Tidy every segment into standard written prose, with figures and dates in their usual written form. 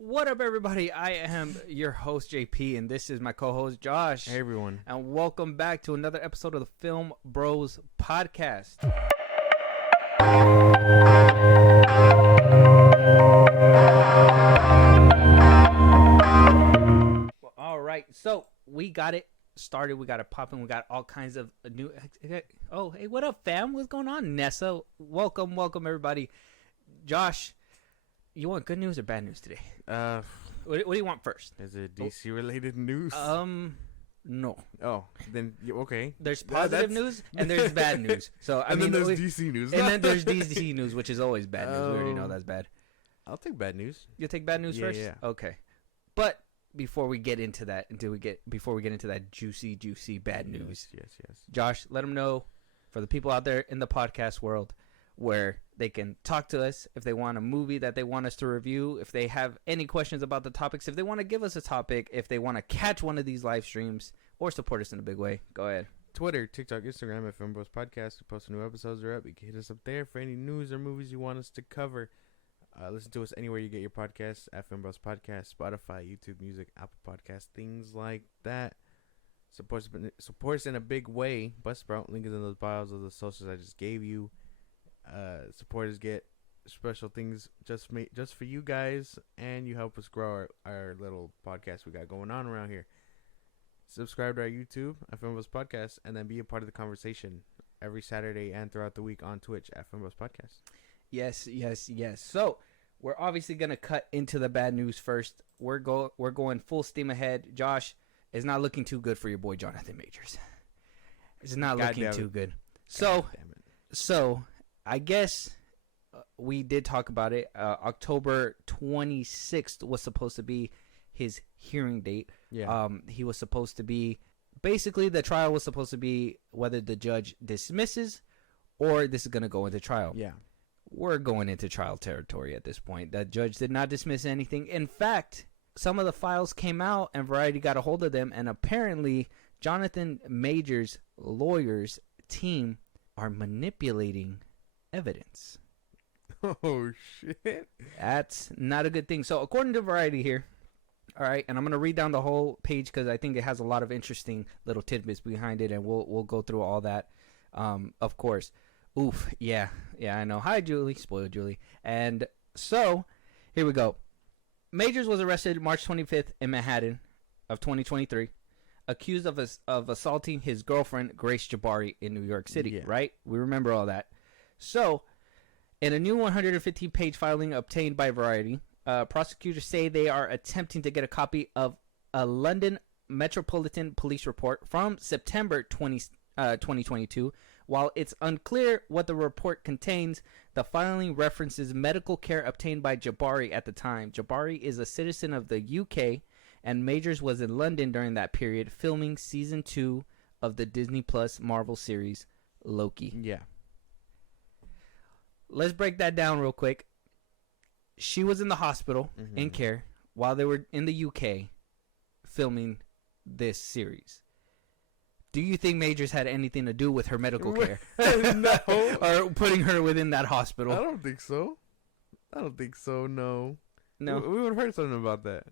What up, everybody? I am your host, JP, and this is my co-host, Josh. Hey, everyone. And welcome back to another episode of the Filmbros podcast. All right, so we got it started. We got it popping. We got all kinds of new... Oh, hey, what up, fam? What's going on, Nessa? Welcome, everybody. Josh, you want good news or bad news today? What do you want first? Is it DC related news? No. Oh, then okay. There's positive news and there's bad news. So I mean, then there's DC news. And then there's DC news, which is always bad news. We already know that's bad. I'll take bad news. You'll take bad news first? Yeah. Okay. But before we get into that, before we get into that juicy bad news, Yes. Josh, let them know, for the people out there in the podcast world, where they can talk to us if they want a movie that they want us to review, if they have any questions about the topics, if they want to give us a topic, if they want to catch one of these live streams or support us in a big way. Go ahead. Twitter, TikTok, Instagram at Filmbros Podcast. We post new episodes are up. You can hit us up there for any news or movies you want us to cover. Listen to us anywhere you get your podcasts, at Filmbros Podcast, Spotify, YouTube Music, Apple Podcasts, things like that. Support us in a big way. Buzzsprout, link is in those bios of the socials I just gave you. Supporters get special things just for you guys, and you help us grow our little podcast we got going on around here. Subscribe to our YouTube at Filmbros Podcast, and then be a part of the conversation every Saturday and throughout the week on Twitch at Filmbros Podcast. Yes. So we're obviously gonna cut into the bad news first. We're going full steam ahead. Josh, it's not looking too good for your boy Jonathan Majors. It's not looking too good. So I guess we did talk about it. October 26th was supposed to be his hearing date. Yeah. He was supposed to be, basically the trial was supposed to be whether the judge dismisses or this is going to go into trial. Yeah. We're going into trial territory at this point. The judge did not dismiss anything. In fact, some of the files came out and Variety got a hold of them, and apparently Jonathan Majors' lawyers team are manipulating evidence. Oh, shit. That's not a good thing. So according to Variety here, all right, and I'm going to read down the whole page because I think it has a lot of interesting little tidbits behind it, and we'll go through all that, of course. Oof, yeah, I know. Hi, Julie. Spoiled Julie. And so, here we go. Majors was arrested March 25th in Manhattan of 2023, accused of assaulting his girlfriend, Grace Jabari, in New York City, right? We remember all that. So, in a new 115-page filing obtained by Variety, prosecutors say they are attempting to get a copy of a London Metropolitan Police report from September 2022. While it's unclear what the report contains, the filing references medical care obtained by Jabari at the time. Jabari is a citizen of the UK, and Majors was in London during that period filming season 2 of the Disney Plus Marvel series Loki. Yeah. Let's break that down real quick. She was in the hospital in care while they were in the UK filming this series. Do you think Majors had anything to do with her medical care? No. Or putting her within that hospital? I don't think so. No. No. We would have heard something about that.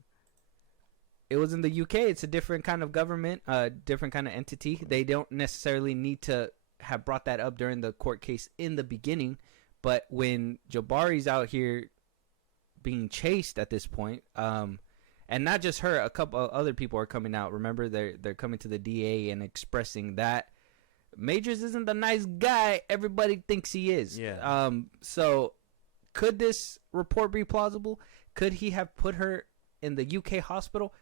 It was in the UK. It's a different kind of government, different kind of entity. They don't necessarily need to have brought that up during the court case in the beginning. But when Jabari's out here being chased at this point, and not just her, a couple of other people are coming out. Remember, they're coming to the DA and expressing that Majors isn't the nice guy everybody thinks he is. Yeah. So could this report be plausible? Could he have put her in the UK hospital?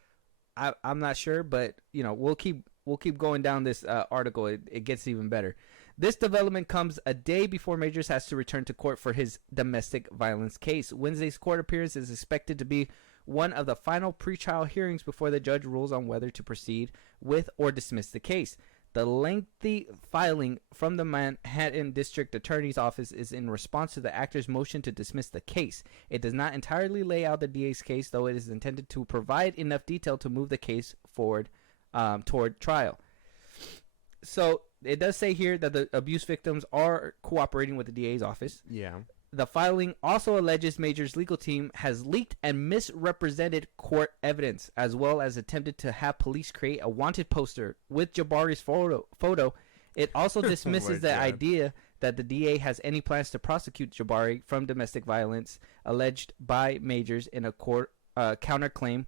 I'm not sure, but we'll keep going down this article. It gets even better. This development comes a day before Majors has to return to court for his domestic violence case. Wednesday's court appearance is expected to be one of the final pretrial hearings before the judge rules on whether to proceed with or dismiss the case. The lengthy filing from the Manhattan District Attorney's Office is in response to the actor's motion to dismiss the case. It does not entirely lay out the DA's case, though it is intended to provide enough detail to move the case forward toward trial. So it does say here that the abuse victims are cooperating with the DA's office. Yeah. The filing also alleges Major's legal team has leaked and misrepresented court evidence, as well as attempted to have police create a wanted poster with Jabari's photo. It also dismisses the idea that the DA has any plans to prosecute Jabari from domestic violence alleged by Majors in a court counterclaim,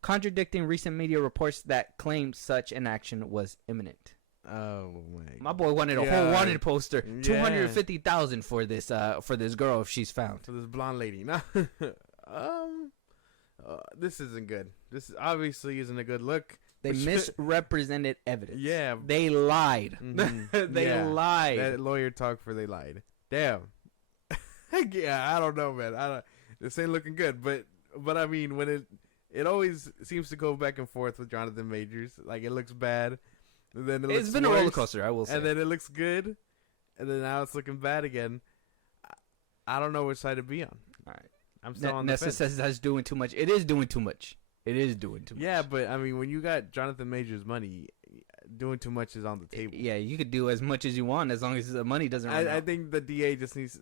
contradicting recent media reports that claim such an action was imminent. Oh my boy wanted a whole wanted poster. $250,000 for this girl if she's found. For this blonde lady. No. This isn't good. This obviously isn't a good look. They misrepresented evidence. Yeah. They lied. Mm-hmm. They lied. That lawyer talk for they lied. Damn. Yeah, I don't know, man. This ain't looking good, but I mean, when it always seems to go back and forth with Jonathan Majors. Like, it looks bad. And then it's been worse, a roller coaster, I will say. And then it looks good, and then now it's looking bad again. I don't know which side to be on. All right, I'm still on the Nessa fence. says that's doing too much. It is doing too much. It is doing too much. Yeah, but I mean, when you got Jonathan Majors' money, doing too much is on the table. Yeah, you could do as much as you want as long as the money doesn't run out. I think the DA just needs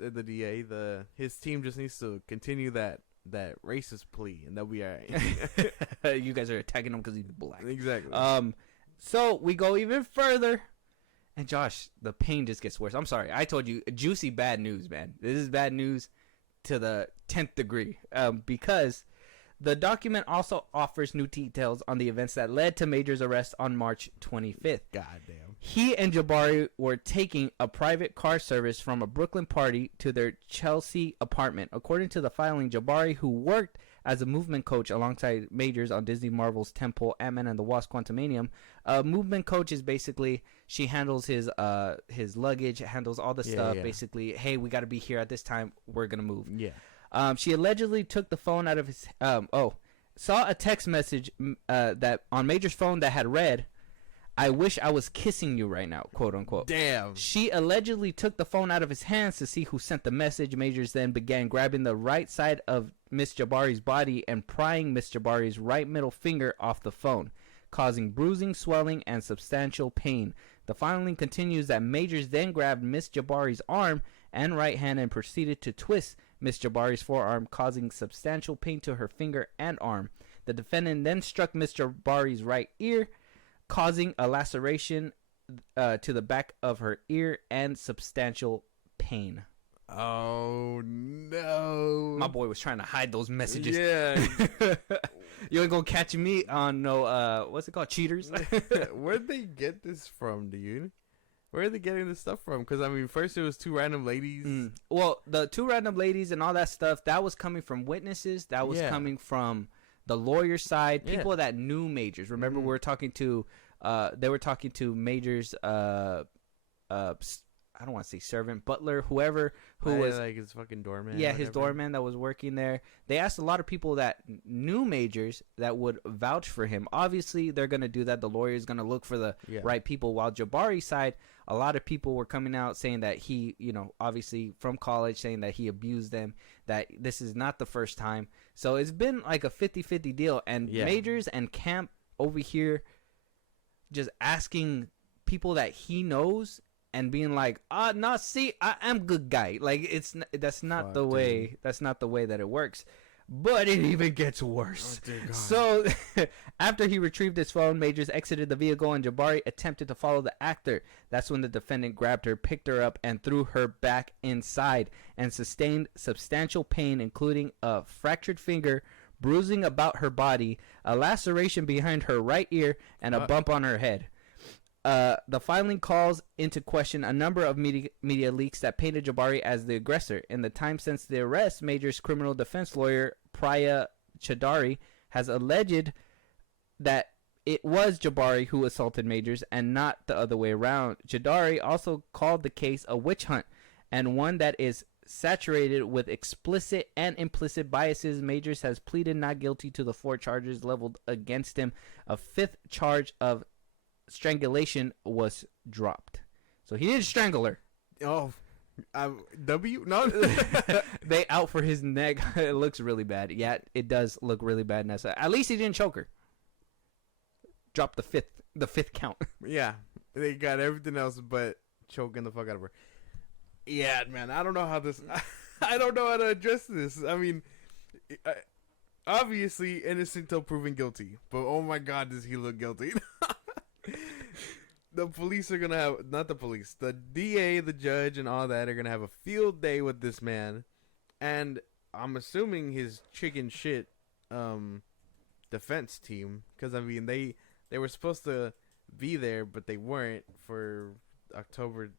his team just needs to continue that racist plea, and that we are. You guys are attacking him because he's black. Exactly. So we go even further, and Josh, the pain just gets worse. I'm sorry, I told you, juicy bad news, man. This is bad news to the 10th degree, because the document also offers new details on the events that led to Major's arrest on March 25th. Goddamn. He and Jabari were taking a private car service from a Brooklyn party to their Chelsea apartment. According to the filing, Jabari, who worked as a movement coach alongside Majors on Disney Marvel's Tentpole Ant-Man and the Wasp: Quantumanium. Movement coach is basically, she handles his luggage, handles all the stuff. Yeah. Basically, hey, we got to be here at this time. We're going to move. Yeah. She allegedly took the phone out of his, saw a text message that on Major's phone that had read, "I wish I was kissing you right now," quote unquote. Damn. She allegedly took the phone out of his hands to see who sent the message. Majors then began grabbing the right side of Miss Jabari's body and prying Miss Jabari's right middle finger off the phone, causing bruising, swelling, and substantial pain. The filing continues that Majors then grabbed Miss Jabari's arm and right hand and proceeded to twist Miss Jabari's forearm, causing substantial pain to her finger and arm. The defendant then struck Miss Jabari's right ear, causing a laceration to the back of her ear and substantial pain. Oh, no. My boy was trying to hide those messages. Yeah. You ain't gonna catch me on no, what's it called? Cheaters? Where'd they get this from, dude? Where are they getting this stuff from? Because, I mean, first it was two random ladies. Well, the two random ladies and all that stuff, that was coming from witnesses. That was coming from the lawyer side, people that knew Majors. Remember, we were talking to, they were talking to Majors, I don't want to say servant, butler, whoever who was like his fucking doorman. Yeah, his doorman that was working there. They asked a lot of people that knew Majors that would vouch for him. Obviously, they're going to do that. The lawyer is going to look for the right people. While Jabari's side, a lot of people were coming out saying that he, obviously from college, saying that he abused them, that this is not the first time. So it's been like a 50-50 deal. And Majors and Camp over here just asking people that he knows and being like, no, see, I am good guy. Like, that's not the way. Dude. That's not the way that it works. But it even gets worse. Oh, so, after he retrieved his phone, Majors exited the vehicle and Jabari attempted to follow the actor. That's when the defendant grabbed her, picked her up, and threw her back inside and sustained substantial pain, including a fractured finger, bruising about her body, a laceration behind her right ear, and a bump on her head. The filing calls into question a number of media leaks that painted Jabari as the aggressor. In the time since the arrest, Major's criminal defense lawyer, Priya Chaudhary, has alleged that it was Jabari who assaulted Majors and not the other way around. Chaudhary also called the case a witch hunt and one that is saturated with explicit and implicit biases. Majors has pleaded not guilty to the 4 charges leveled against him. A 5th charge of strangulation was dropped. So he didn't strangle her. Oh, no. They out for his neck. It looks really bad. Yeah, it does look really bad, Nessa. At least he didn't choke her. Drop the fifth count. Yeah, they got everything else but choking the fuck out of her. Yeah, man, I don't know how this. I don't know how to address this. I mean, obviously innocent till proven guilty, but oh my god, does he look guilty? The police are gonna have, not the police, the DA, the judge, and all that are gonna have a field day with this man, and I'm assuming his chicken shit defense team, because I mean they were supposed to be there, but they weren't for October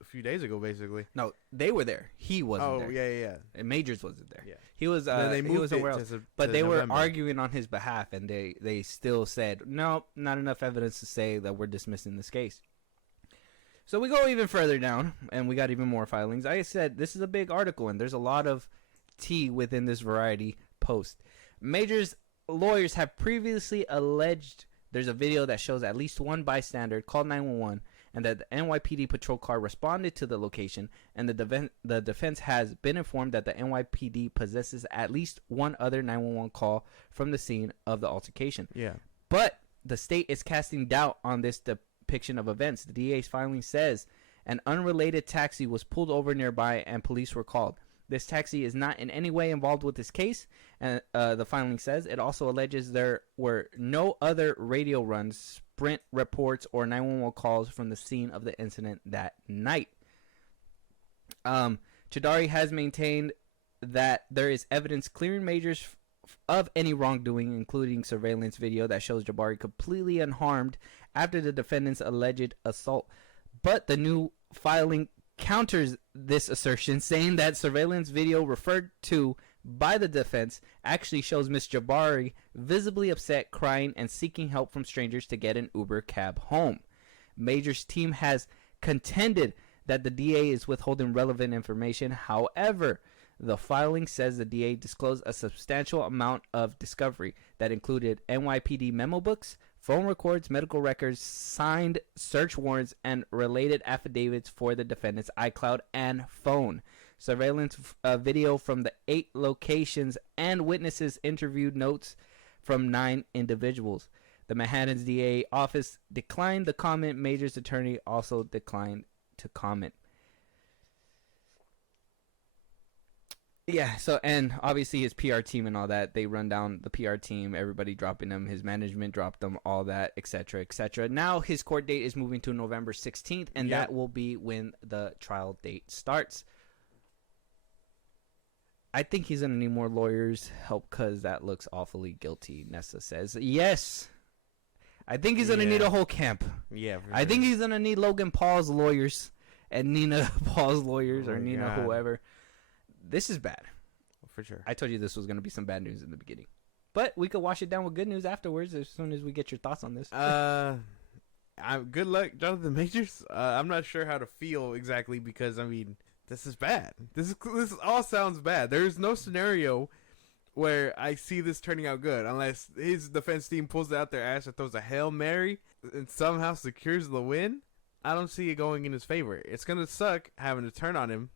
a few days ago, basically. No, they were there. He wasn't there. Oh yeah. And Majors wasn't there. Yeah. He was. Then He was somewhere else. But they November. were arguing on his behalf, and they still said, no, not enough evidence to say that we're dismissing this case. So we go even further down, and we got even more filings. I said this is a big article, and there's a lot of tea within this Variety post. Majors' lawyers have previously alleged there's a video that shows at least one bystander called 911, and that the NYPD patrol car responded to the location, and the defense has been informed that the NYPD possesses at least one other 911 call from the scene of the altercation. Yeah. But the state is casting doubt on this depiction of events. The DA's filing says an unrelated taxi was pulled over nearby and police were called. This taxi is not in any way involved with this case, and the filing says it also alleges there were no other radio runs, sprint reports, or 911 calls from the scene of the incident that night. Chidari has maintained that there is evidence clearing Majors of any wrongdoing, including surveillance video that shows Jabari completely unharmed after the defendant's alleged assault. But the new filing counters this assertion, saying that surveillance video referred to by the defense actually shows Miss Jabari visibly upset, crying, and seeking help from strangers to get an Uber cab home. Major's team has contended that the DA is withholding relevant information. However, the filing says the DA disclosed a substantial amount of discovery that included NYPD memo books, phone records, medical records, signed search warrants, and related affidavits for the defendant's iCloud and phone. Surveillance video from the 8 locations and witnesses interviewed notes from 9 individuals. The Manhattan's DA office declined the comment. Major's attorney also declined to comment. Yeah, so, and obviously his PR team and all that, they run down the PR team, everybody dropping him, his management dropped him, all that, etc., etc. Now his court date is moving to November 16th, and that will be when the trial date starts. I think he's going to need more lawyers' help because that looks awfully guilty, Nessa says. Yes. I think he's going to need a whole camp. Yeah, for I think he's going to need Logan Paul's lawyers and Nina Paul's lawyers or Nina whoever. This is bad. For sure. I told you this was going to be some bad news in the beginning. But we could wash it down with good news afterwards as soon as we get your thoughts on this. Good luck, Jonathan Majors. I'm not sure how to feel exactly because, I mean, this is bad. This all sounds bad. There's no scenario where I see this turning out good unless his defense team pulls it out their ass and throws a Hail Mary and somehow secures the win. I don't see it going in his favor. It's going to suck having to turn on him.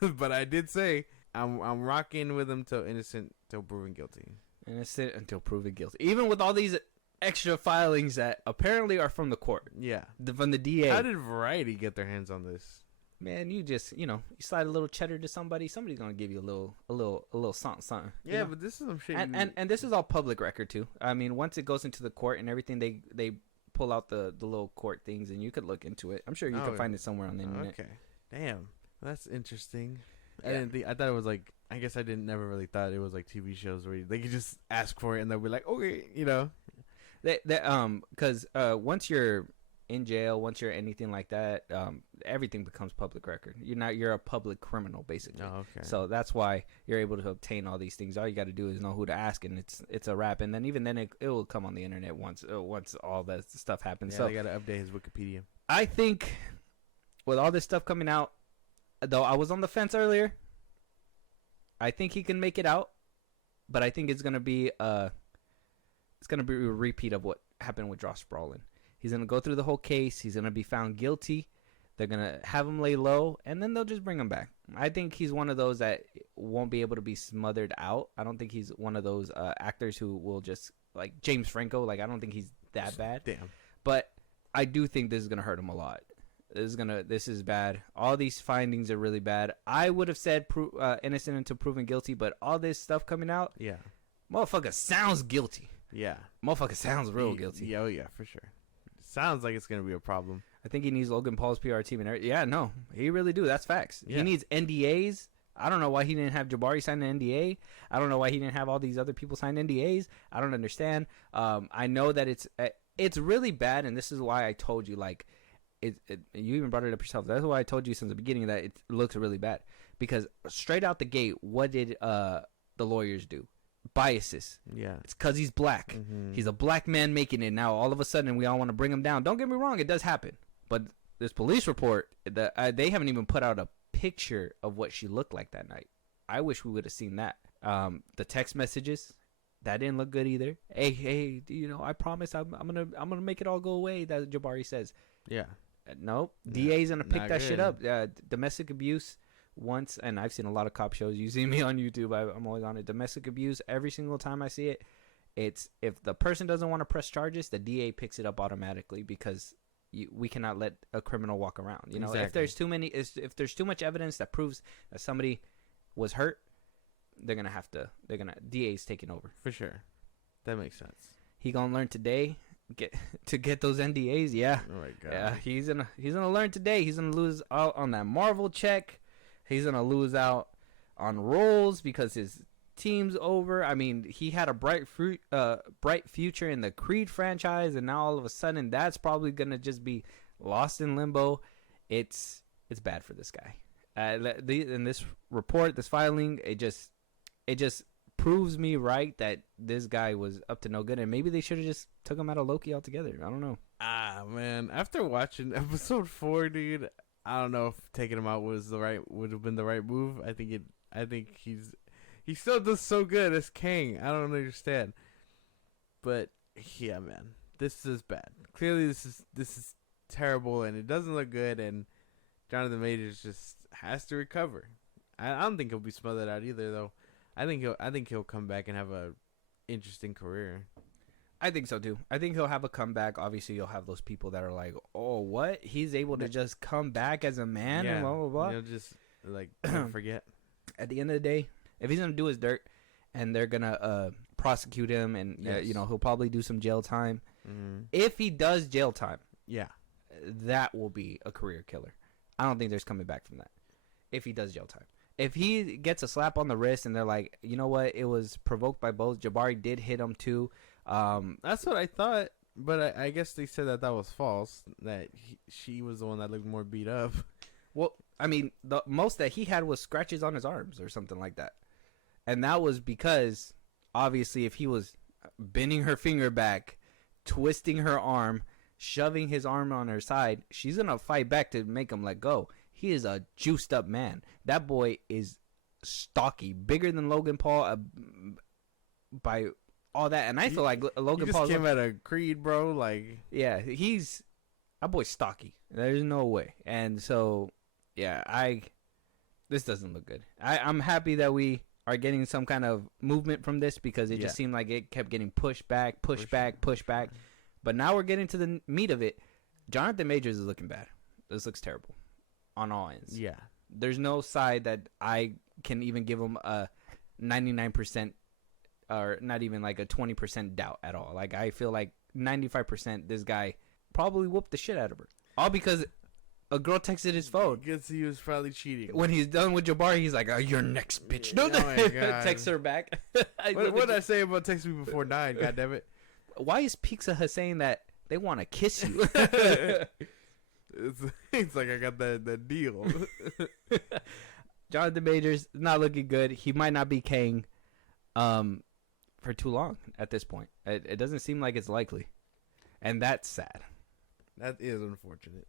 But I did say I'm rocking with him till innocent till proven guilty. Innocent until proven guilty. Even with all these extra filings that apparently are from the court. Yeah. From the DA. How did Variety get their hands on this? Man, you just, you slide a little cheddar to somebody's going to give you a little something. Yeah, but this is some shit. And this is all public record too. I mean, once it goes into the court and everything, they pull out the little court things and you could look into it. I'm sure you can find it somewhere on the internet. Okay. Damn. That's interesting. Yeah. I thought it was like, I guess I never really thought it was like TV shows where they could just ask for it and they'll be like, okay, Because once you're in jail, once you're anything like that, everything becomes public record. You're a public criminal basically. Oh, okay. So that's why you're able to obtain all these things. All you got to do is know who to ask, and it's a wrap. And then it will come on the internet once all that stuff happens. Yeah, so they got to update his Wikipedia. I think with all this stuff coming out, though I was on the fence earlier, I think he can make it out, but I think it's gonna be a repeat of what happened with Josh Brolin. He's gonna go through the whole case. He's gonna be found guilty. They're gonna have him lay low, and then they'll just bring him back. I think he's one of those that won't be able to be smothered out. I don't think he's one of those actors who will just like James Franco. Like I don't think he's that bad. Damn. But I do think this is gonna hurt him a lot. This is bad. All these findings are really bad. I would have said innocent until proven guilty, but all this stuff coming out, Yeah. motherfucker sounds guilty. Yeah. Motherfucker sounds real guilty. Yeah, oh yeah, for sure. Sounds like it's gonna be a problem. I think he needs Logan Paul's PR team and everything. Yeah, no, he really do. That's facts. Yeah. He needs NDAs. I don't know why he didn't have Jabari sign an NDA. I don't know why he didn't have all these other people sign NDAs. I don't understand. I know that it's really bad, and this is why I told you, like, you even brought it up yourself. That's why I told you since the beginning that it looks really bad. Because straight out the gate, what did the lawyers do? Biases. Yeah. It's because he's black. Mm-hmm. He's a black man making it. Now all of a sudden we all want to bring him down. Don't get me wrong, it does happen. But this police report, they haven't even put out a picture of what she looked like that night. I wish we would have seen that. The text messages, that didn't look good either. Hey, I promise I'm gonna make it all go away. That Jabari says. Yeah. Nope. DA's gonna pick that good. shit up. Domestic abuse. Once, and I've seen a lot of cop shows. You see me on YouTube, I'm always on it. Domestic abuse, every single time I see it, it's if the person doesn't want to press charges, the DA picks it up automatically because we cannot let a criminal walk around. Exactly. If there's too much evidence that proves that somebody was hurt, DA's taking over. For sure. That makes sense. He gonna learn today to get those NDAs. Yeah. Oh my god. Yeah, he's gonna learn today. He's gonna lose out on that Marvel check. He's going to lose out on roles because his team's over. I mean, he had a bright future in the Creed franchise, and now all of a sudden that's probably going to just be lost in limbo. It's bad for this guy. In this report, this filing, it just proves me right that this guy was up to no good, and maybe they should have just took him out of Loki altogether. I don't know. Ah, man. After watching episode 4, dude, I don't know if taking him out would have been the right move. I think he still does so good as Kang. I don't understand. But yeah, man, this is bad. Clearly this is terrible, and it doesn't look good, and Jonathan Majors just has to recover. I don't think he'll be smothered out either, though. I think he'll come back and have a interesting career. I think so too. I think he'll have a comeback. Obviously, you'll have those people that are like, "Oh, what? He's able to just come back as a man?" Yeah, and blah blah blah. You'll just like don't forget. At the end of the day, if he's gonna do his dirt, and they're gonna prosecute him, and Yes. he'll probably do some jail time. Mm-hmm. If he does jail time, Yeah. that will be a career killer. I don't think there's coming back from that. If he does jail time, if he gets a slap on the wrist, and they're like, you know what, it was provoked by both. Jabari did hit him too. That's what I thought, but I guess they said that was false. That she was the one that looked more beat up. Well, I mean, the most that he had was scratches on his arms or something like that, and that was because obviously, if he was bending her finger back, twisting her arm, shoving his arm on her side, she's gonna fight back to make him let go. He is a juiced up man. That boy is stocky, bigger than Logan Paul by all that, and I feel like Logan Paul came out of Creed, bro. Like, yeah, that boy's stocky. There's no way, and so yeah, this doesn't look good. I'm happy that we are getting some kind of movement from this because it just seemed like it kept getting pushed back. But now we're getting to the meat of it. Jonathan Majors is looking bad. This looks terrible on all ends. yeah, There's no side that I can even give him a 99% or not even like a 20% doubt at all. Like, I feel like 95% this guy probably whooped the shit out of her. All because a girl texted his phone. Guess he was probably cheating. When he's done with Jabari, he's like, "Oh, you're next, bitch." No, Oh my God. text her back. What did I say about text me before 9? God damn it. Why is Pizza saying that they want to kiss you? It's like I got that deal. Jonathan Majors not looking good. He might not be Kang for too long at this point. It doesn't seem like it's likely. And that's sad. That is unfortunate.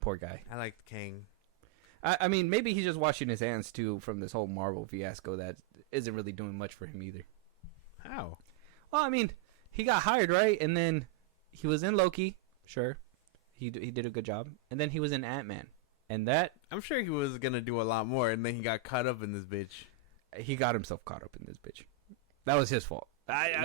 Poor guy. I like Kang. I mean, maybe he's just washing his hands, too, from this whole Marvel fiasco that isn't really doing much for him either. How? Well, I mean, he got hired, right? And then he was in Loki. Sure. He did a good job. And then he was in Ant-Man. And that... I'm sure he was going to do a lot more, and then he got caught up in this bitch. He got himself caught up in this bitch. That was his fault.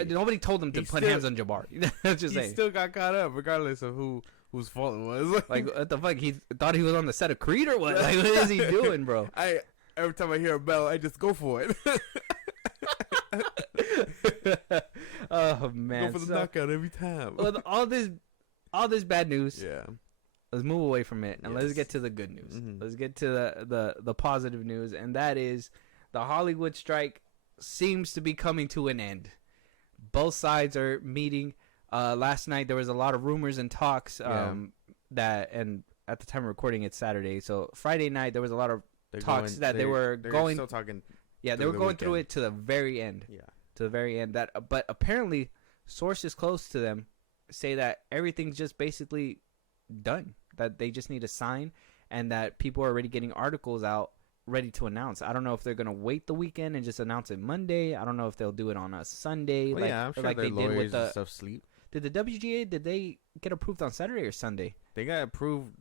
Nobody told him to put hands on Jabari. Just He saying. still got caught up, regardless of who whose fault it was. Like, what the fuck? He thought he was on the set of Creed or what? Like, what is he doing, bro? Every time I hear a bell, I just go for it. Oh man, go for the knockout every time. With all this bad news, Yeah. let's move away from it and let's Yes. get to the good news. Mhm. Let's get to the positive news, and that is the Hollywood strike seems to be coming to an end. Both sides are meeting. Last night there was a lot of rumors and talks that, and at the time of recording it's Saturday, so Friday night there was a lot of talks that they were going. Still talking. Yeah, they were going through it to the very end. Yeah. To the very end. But apparently, sources close to them say that everything's just basically done. That they just need to sign, and that people are already getting articles out ready to announce. I don't know if they're gonna wait the weekend and just announce it Monday. I don't know if they'll do it on a Sunday. Well, I'm sure like their they did lawyers with the and stuff sleep. Did the WGA? Did they get approved on Saturday or Sunday? They got approved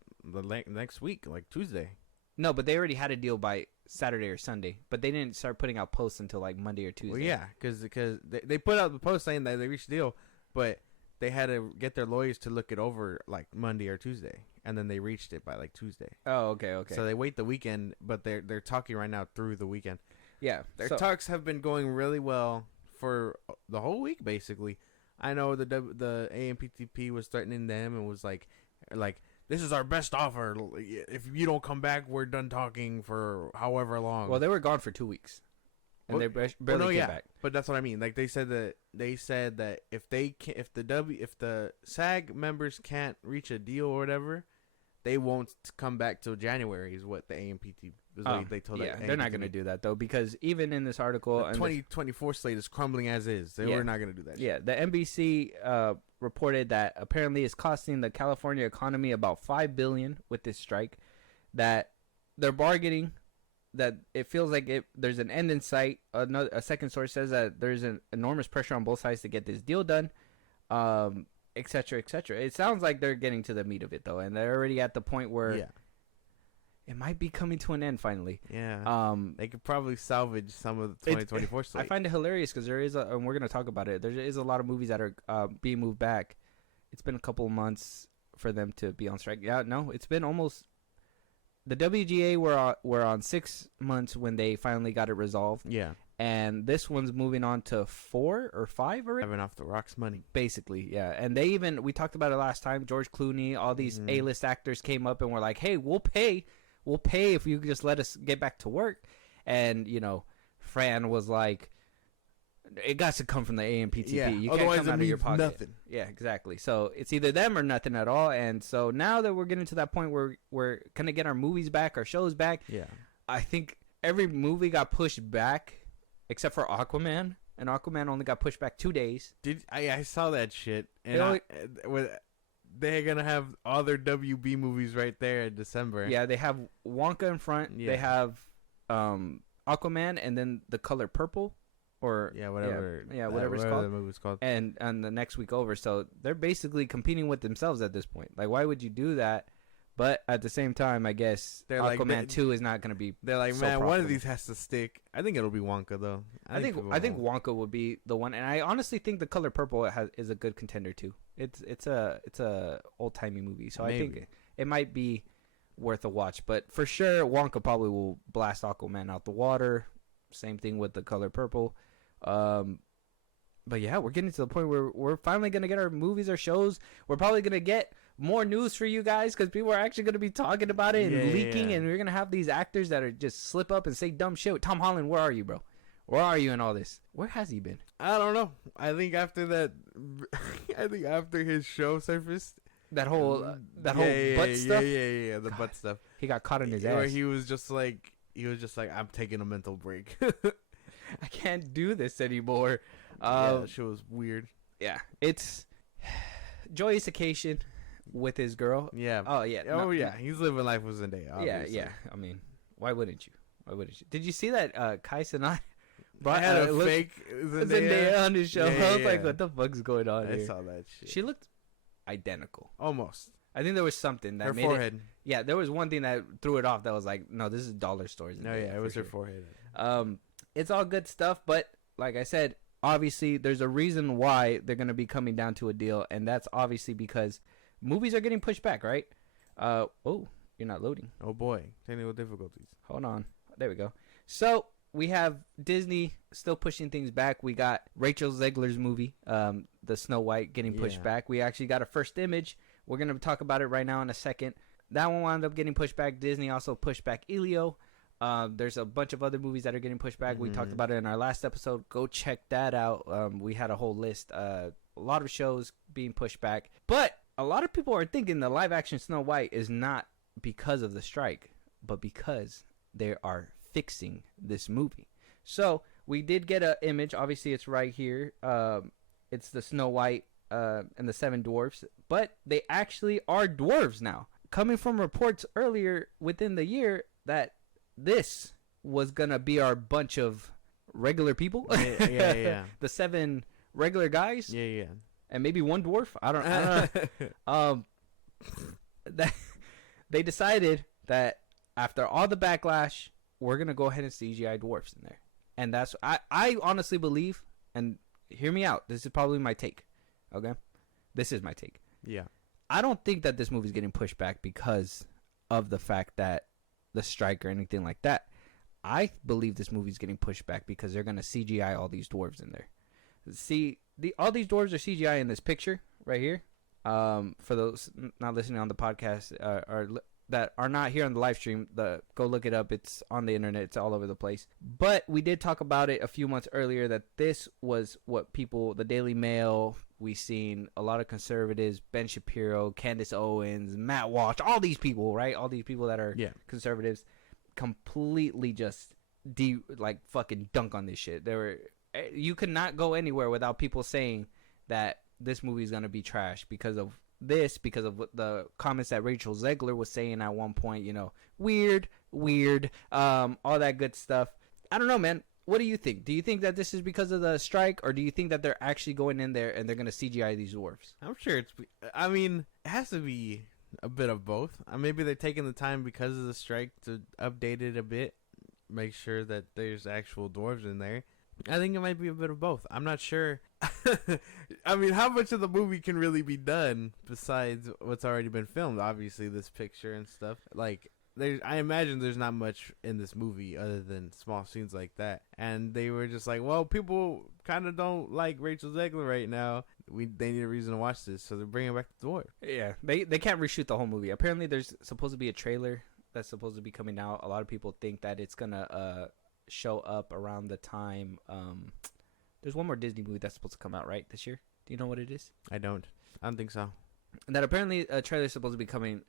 next week, like Tuesday. No, but they already had a deal by Saturday or Sunday. But they didn't start putting out posts until like Monday or Tuesday. Well, yeah, because they put out the post saying that they reached a deal, but they had to get their lawyers to look it over like Monday or Tuesday, and then they reached it by like Tuesday. Oh, okay. So they wait the weekend, but they're talking right now through the weekend. Yeah, Their talks have been going really well for the whole week, basically. I know the AMPTP was threatening them and was like, this is our best offer. If you don't come back, we're done talking for however long. Well, they were gone for 2 weeks, and they barely came back. But that's what I mean. Like they said that if the SAG members can't reach a deal or whatever, they won't come back till January. Is what the AMPT they told. Yeah, they're not going to do that though, because even in this article, the 2024 slate is crumbling as is. They were not going to do that. Yeah, the NBC reported that apparently it's costing the California economy about $5 billion with this strike. That they're bargaining. That it feels like there's an end in sight. A second source says that there's an enormous pressure on both sides to get this deal done, et cetera, et cetera. It sounds like they're getting to the meat of it though, and they're already at the point where it might be coming to an end finally. Yeah. They could probably salvage some of the 2024 slate. I find it hilarious because there is and we're gonna talk about it. There is a lot of movies that are being moved back. It's been a couple of months for them to be on strike. Yeah, no, it's been almost. The WGA were on 6 months when they finally got it resolved. Yeah. And this one's moving on to 4 or 5 already. Having off the rocks money. Basically, yeah. And we talked about it last time. George Clooney, all these A-list actors came up and were like, hey, we'll pay if you just let us get back to work. And, Fran was like, it got to come from the AMPTP. Yeah, you otherwise can't come out of your pocket. Nothing. Yeah, exactly. So it's either them or nothing at all. And so now that we're getting to that point where we're going to get our movies back, our shows back, I think every movie got pushed back except for Aquaman. And Aquaman only got pushed back 2 days. I saw that shit. And they're going to have all their WB movies right there in December. Yeah, they have Wonka in front. Yeah. They have Aquaman and then The Color Purple. Or whatever it's called. The movie's called. And the next week over. So they're basically competing with themselves at this point. Like, why would you do that? But at the same time, I guess Aquaman 2 is not going to be. They're like, so man, profitable. one of these has to stick. I think it'll be Wonka though. I think Wonka would be the one, and I honestly think The Color Purple is a good contender too. It's a old timey movie, so maybe. I think it might be worth a watch. But for sure, Wonka probably will blast Aquaman out the water. Same thing with The Color Purple. But yeah, we're getting to the point where we're finally going to get our movies, our shows. We're probably going to get more news for you guys because people are actually going to be talking about it and leaking. And we're going to have these actors that are just slip up and say dumb shit. Tom Holland, where are you, bro? Where are you in all this? Where has he been? I don't know. I think after that, after his show surfaced, that whole butt stuff. Yeah, the butt stuff. He got caught in his ass. Where he was just like, I'm taking a mental break. I can't do this anymore. That shit was weird. Yeah, it's joyous occasion with his girl. Yeah. Oh yeah. He's living life with Zendaya. Obviously. Yeah. I mean, why wouldn't you? Did you see that Kai Cenat had a fake Zendaya on his show? Yeah, I was like, what the fuck's going on here? I saw that shit. She looked identical. Almost. I think there was something that her made forehead. Yeah, there was one thing that threw it off. That was like, no, this is dollar stores. No, yeah, it was her forehead. It's all good stuff, but like I said, obviously there's a reason why they're going to be coming down to a deal, and that's obviously because movies are getting pushed back, right? Oh, you're not loading. Oh boy, technical difficulties. Hold on. There we go. So we have Disney still pushing things back. We got Rachel Zegler's movie, the Snow White, getting pushed back. We actually got a first image. We're going to talk about it right now in a second. That one wound up getting pushed back. Disney also pushed back Elio. There's a bunch of other movies that are getting pushed back. We talked about it in our last episode. Go check that out. We had a whole list. A lot of shows being pushed back. But a lot of people are thinking the live action Snow White is not because of the strike, but because they are fixing this movie. So we did get an image. Obviously, it's right here. It's the Snow White and the Seven Dwarfs. But they actually are dwarves now. Coming from reports earlier within the year that this was gonna be our bunch of regular people. Yeah. The 7 regular guys. Yeah. And maybe one dwarf. I don't know. That they decided that after all the backlash, we're gonna go ahead and CGI dwarfs in there. And that's I honestly believe, and hear me out, this is probably my take. Okay? This is my take. Yeah. I don't think that this movie's getting pushed back because of the fact that the strike or anything like that. I believe this movie's getting pushed back because they're going to CGI all these dwarves in there. See, all these dwarves are CGI in this picture right here. For those not listening on the podcast that are not here on the live stream, go look it up. It's on the internet. It's all over the place. But we did talk about it a few months earlier that this was what people, the Daily Mail, we seen a lot of conservatives, Ben Shapiro, Candace Owens, Matt Walsh, all these people, right? All these people that are conservatives completely just fucking dunk on this shit. You could not go anywhere without people saying that this movie is going to be trash because of this, because of the comments that Rachel Zegler was saying at one point, weird, all that good stuff. I don't know, man. What do you think? Do you think that this is because of the strike, or do you think that they're actually going in there and they're going to CGI these dwarves? I'm sure it has to be a bit of both. Maybe they're taking the time because of the strike to update it a bit, make sure that there's actual dwarves in there. I think it might be a bit of both. I'm not sure. How much of the movie can really be done besides what's already been filmed? Obviously, this picture and stuff. I imagine there's not much in this movie other than small scenes like that. And they were just like, well, people kind of don't like Rachel Zegler right now. They need a reason to watch this, so they're bringing back the dwarf. Yeah, they can't reshoot the whole movie. Apparently, there's supposed to be a trailer that's supposed to be coming out. A lot of people think that it's gonna show up around the time. There's one more Disney movie that's supposed to come out right this year. Do you know what it is? I don't think so. And that apparently a trailer is supposed to be coming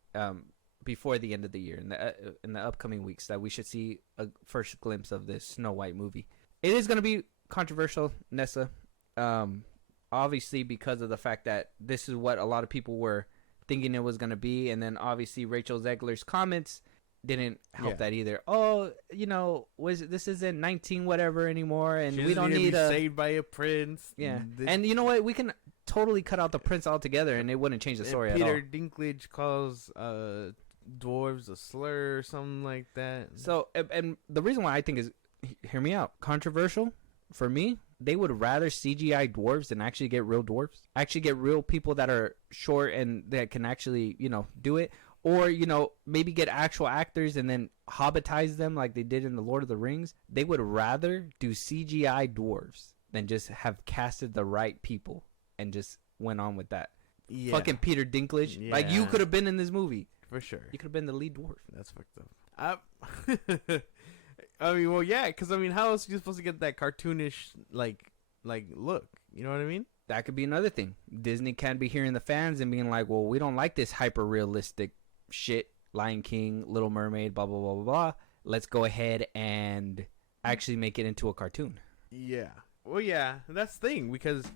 before the end of the year, in the upcoming weeks, that we should see a first glimpse of this Snow White movie. It is going to be controversial, Nessa, obviously because of the fact that this is what a lot of people were thinking it was going to be, and then obviously Rachel Zegler's comments didn't help that either. Oh, this isn't 19 whatever anymore, and we don't need saved by a prince. Yeah, and you know what? We can totally cut out the prince altogether, and it wouldn't change the story at all. Peter Dinklage calls dwarves a slur or something like that. So, and the reason why I think is, hear me out, controversial for me, they would rather CGI dwarves than actually get real dwarves. Actually get real people that are short and that can actually, do it. Or, maybe get actual actors and then hobbitize them like they did in The Lord of the Rings. They would rather do CGI dwarves than just have casted the right people and just went on with that. Yeah. Fucking Peter Dinklage. Yeah. Like, you could have been in this movie. For sure. You could have been the lead dwarf. That's fucked up. Well, yeah, because, how else are you supposed to get that cartoonish, like look? You know what I mean? That could be another thing. Disney can be hearing the fans and being like, well, we don't like this hyper-realistic shit. Lion King, Little Mermaid, blah, blah, blah, blah, blah. Let's go ahead and actually make it into a cartoon. Yeah. Well, yeah, that's the thing, because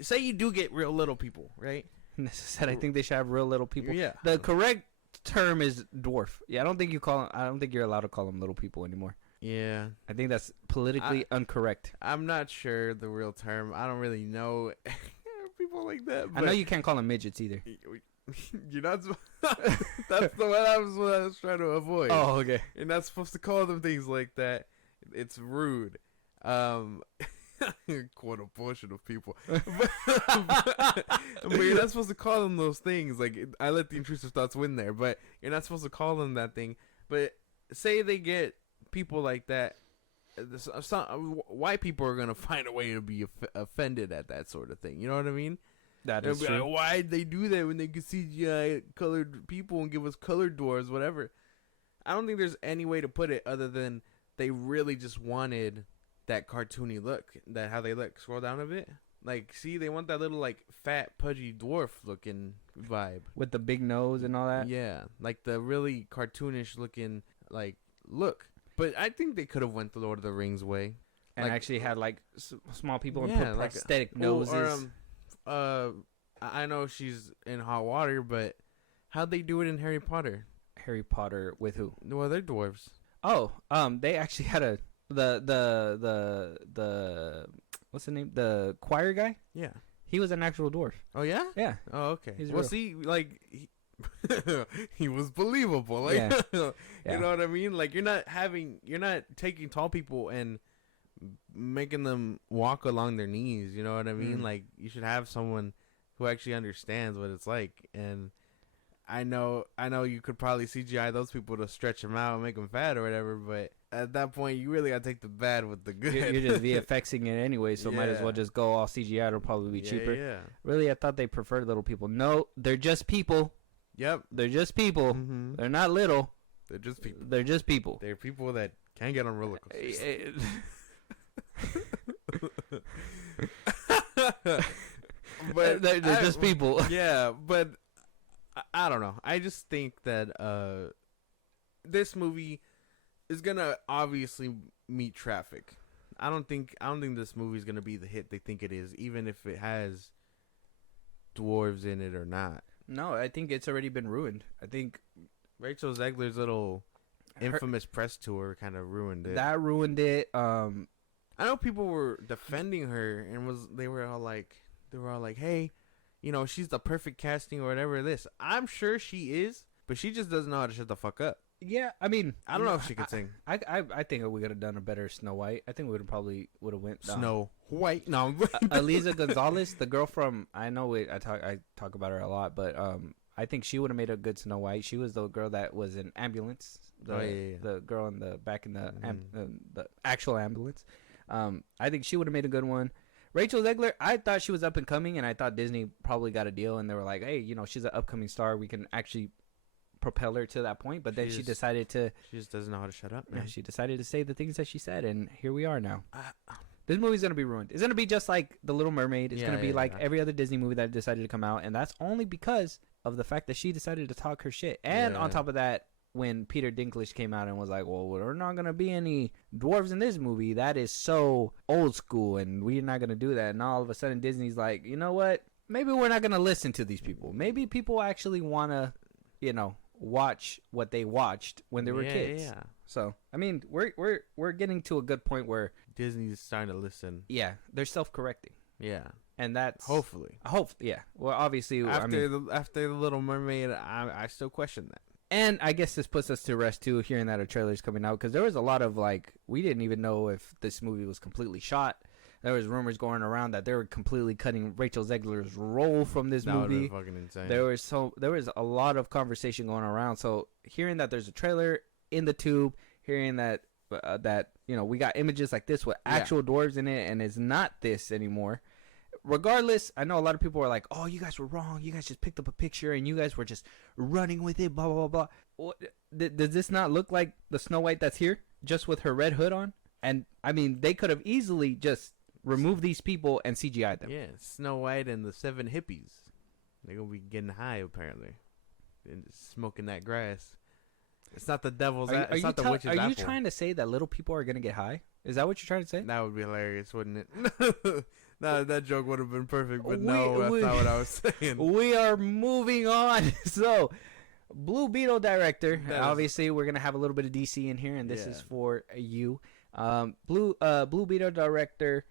say you do get real little people, right? Said I think they should have real little people. Yeah. The correct term is dwarf. Yeah, I don't think you're allowed to call them little people anymore. Yeah. I think that's politically incorrect. I'm not sure the real term. I don't really know people like that. But I know you can't call them midgets either. You're not. That's what I was trying to avoid. Oh, okay. You're not supposed to call them things like that. It's rude. Quote a portion of people. But you're not supposed to call them those things. Like, I let the intrusive thoughts win there, but you're not supposed to call them that thing. But say they get people like that. White people are going to find a way to be offended at that sort of thing. You know what I mean? That is true. Like, why'd they do that when they could CGI colored people and give us colored dwarves, whatever? I don't think there's any way to put it other than they really just wanted that cartoony look, that how they look. Scroll down a bit. Like, see, they want that little, like, fat, pudgy dwarf looking vibe. With the big nose and all that? Yeah, like the really cartoonish looking, like, look. But I think they could have went the Lord of the Rings way. And like, actually had, like, small people and yeah, put like, prosthetic noses. I know she's in hot water, but how'd they do it in Harry Potter? Harry Potter with who? Well, they're dwarves. Oh, they actually had the what's the name? The choir guy? Yeah. He was an actual dwarf. Oh, yeah? Yeah. Oh, okay. He's well, real. see, like, he was believable. Like, Yeah. You Yeah. know what I mean? Like, you're not taking tall people and making them walk along their knees. You know what I mean? Like, you should have someone who actually understands what it's like. And I know you could probably CGI those people to stretch them out and make them fat or whatever, but at that point, you really gotta take the bad with the good. You're just VFXing it anyway, so might as well Yeah. just go all CGI. It'll probably be cheaper. Yeah. Really, I thought they preferred little people. No, they're just people. Yep. They're just people. Mm-hmm. They're not little. They're just people. They're just people. They're people that can't get on roller coasters. But they're just people. Yeah, but I don't know. I just think that this movie is gonna obviously meet traffic. I don't think this movie is gonna be the hit they think it is, even if it has dwarves in it or not. No, I think it's already been ruined. I think Rachel Zegler's little infamous press tour kind of ruined it. that ruined it. I know people were defending her and they were all like, hey, you know, she's the perfect casting or whatever this. I'm sure she is, but she just doesn't know how to shut the fuck up. Yeah, I mean, I don't know if she could sing. I think we could have done a better Snow White. I think we would have went Snow White. No. Eliza Gonzalez, the girl from I talk about her a lot, but I think she would have made a good Snow White. She was the girl that was in ambulance. The girl in the back in the the actual ambulance. I think she would have made a good one. Rachel Zegler, I thought she was up and coming, and I thought Disney probably got a deal, and they were like, hey, you know, she's an upcoming star. We can actually propel her to that point. But then she decided to. She just doesn't know how to shut up, man. Yeah, she decided to say the things that she said, and here we are now. This movie's going to be ruined. It's going to be just like The Little Mermaid. It's going to be like every other Disney movie that decided to come out, and that's only because of the fact that she decided to talk her shit. And on top of that, when Peter Dinklage came out and was like, well, we're not going to be any dwarves in this movie. That is so old school, and we're not going to do that. And all of a sudden, Disney's like, you know what? Maybe we're not going to listen to these people. Maybe people actually want to, you know, watch what they watched when they were kids. Yeah. So, I mean, we're getting to a good point where Disney's starting to listen. Yeah, they're self-correcting. Yeah. And that's hopefully. Yeah. Well, obviously, after the Little Mermaid, I still question that. And I guess this puts us to rest too, hearing that a trailer's coming out, because there was a lot of we didn't even know if this movie was completely shot. There was rumors going around that they were completely cutting Rachel Zegler's role from this movie. That would be fucking insane. There was a lot of conversation going around. So hearing that there's a trailer in the tube, hearing that you know we got images like this with actual dwarves in it, and it's not this anymore. Regardless, I know a lot of people are like, "Oh, you guys were wrong. You guys just picked up a picture and you guys were just running with it." Blah blah blah blah. Does this not look like the Snow White that's here, just with her red hood on? And I mean, they could have easily just removed these people and CGI'd them. Yeah, Snow White and the 7 hippies. They're gonna be getting high apparently, and smoking that grass. It's not the devil's. It's not the witch's apple. Are you trying to say that little people are gonna get high? Is that what you're trying to say? That would be hilarious, wouldn't it? No, that joke would have been perfect, but no, that's not what I was saying. We are moving on. So, Blue Beetle director. Obviously, we're gonna have a little bit of DC in here, and this is for you. Blue Beetle director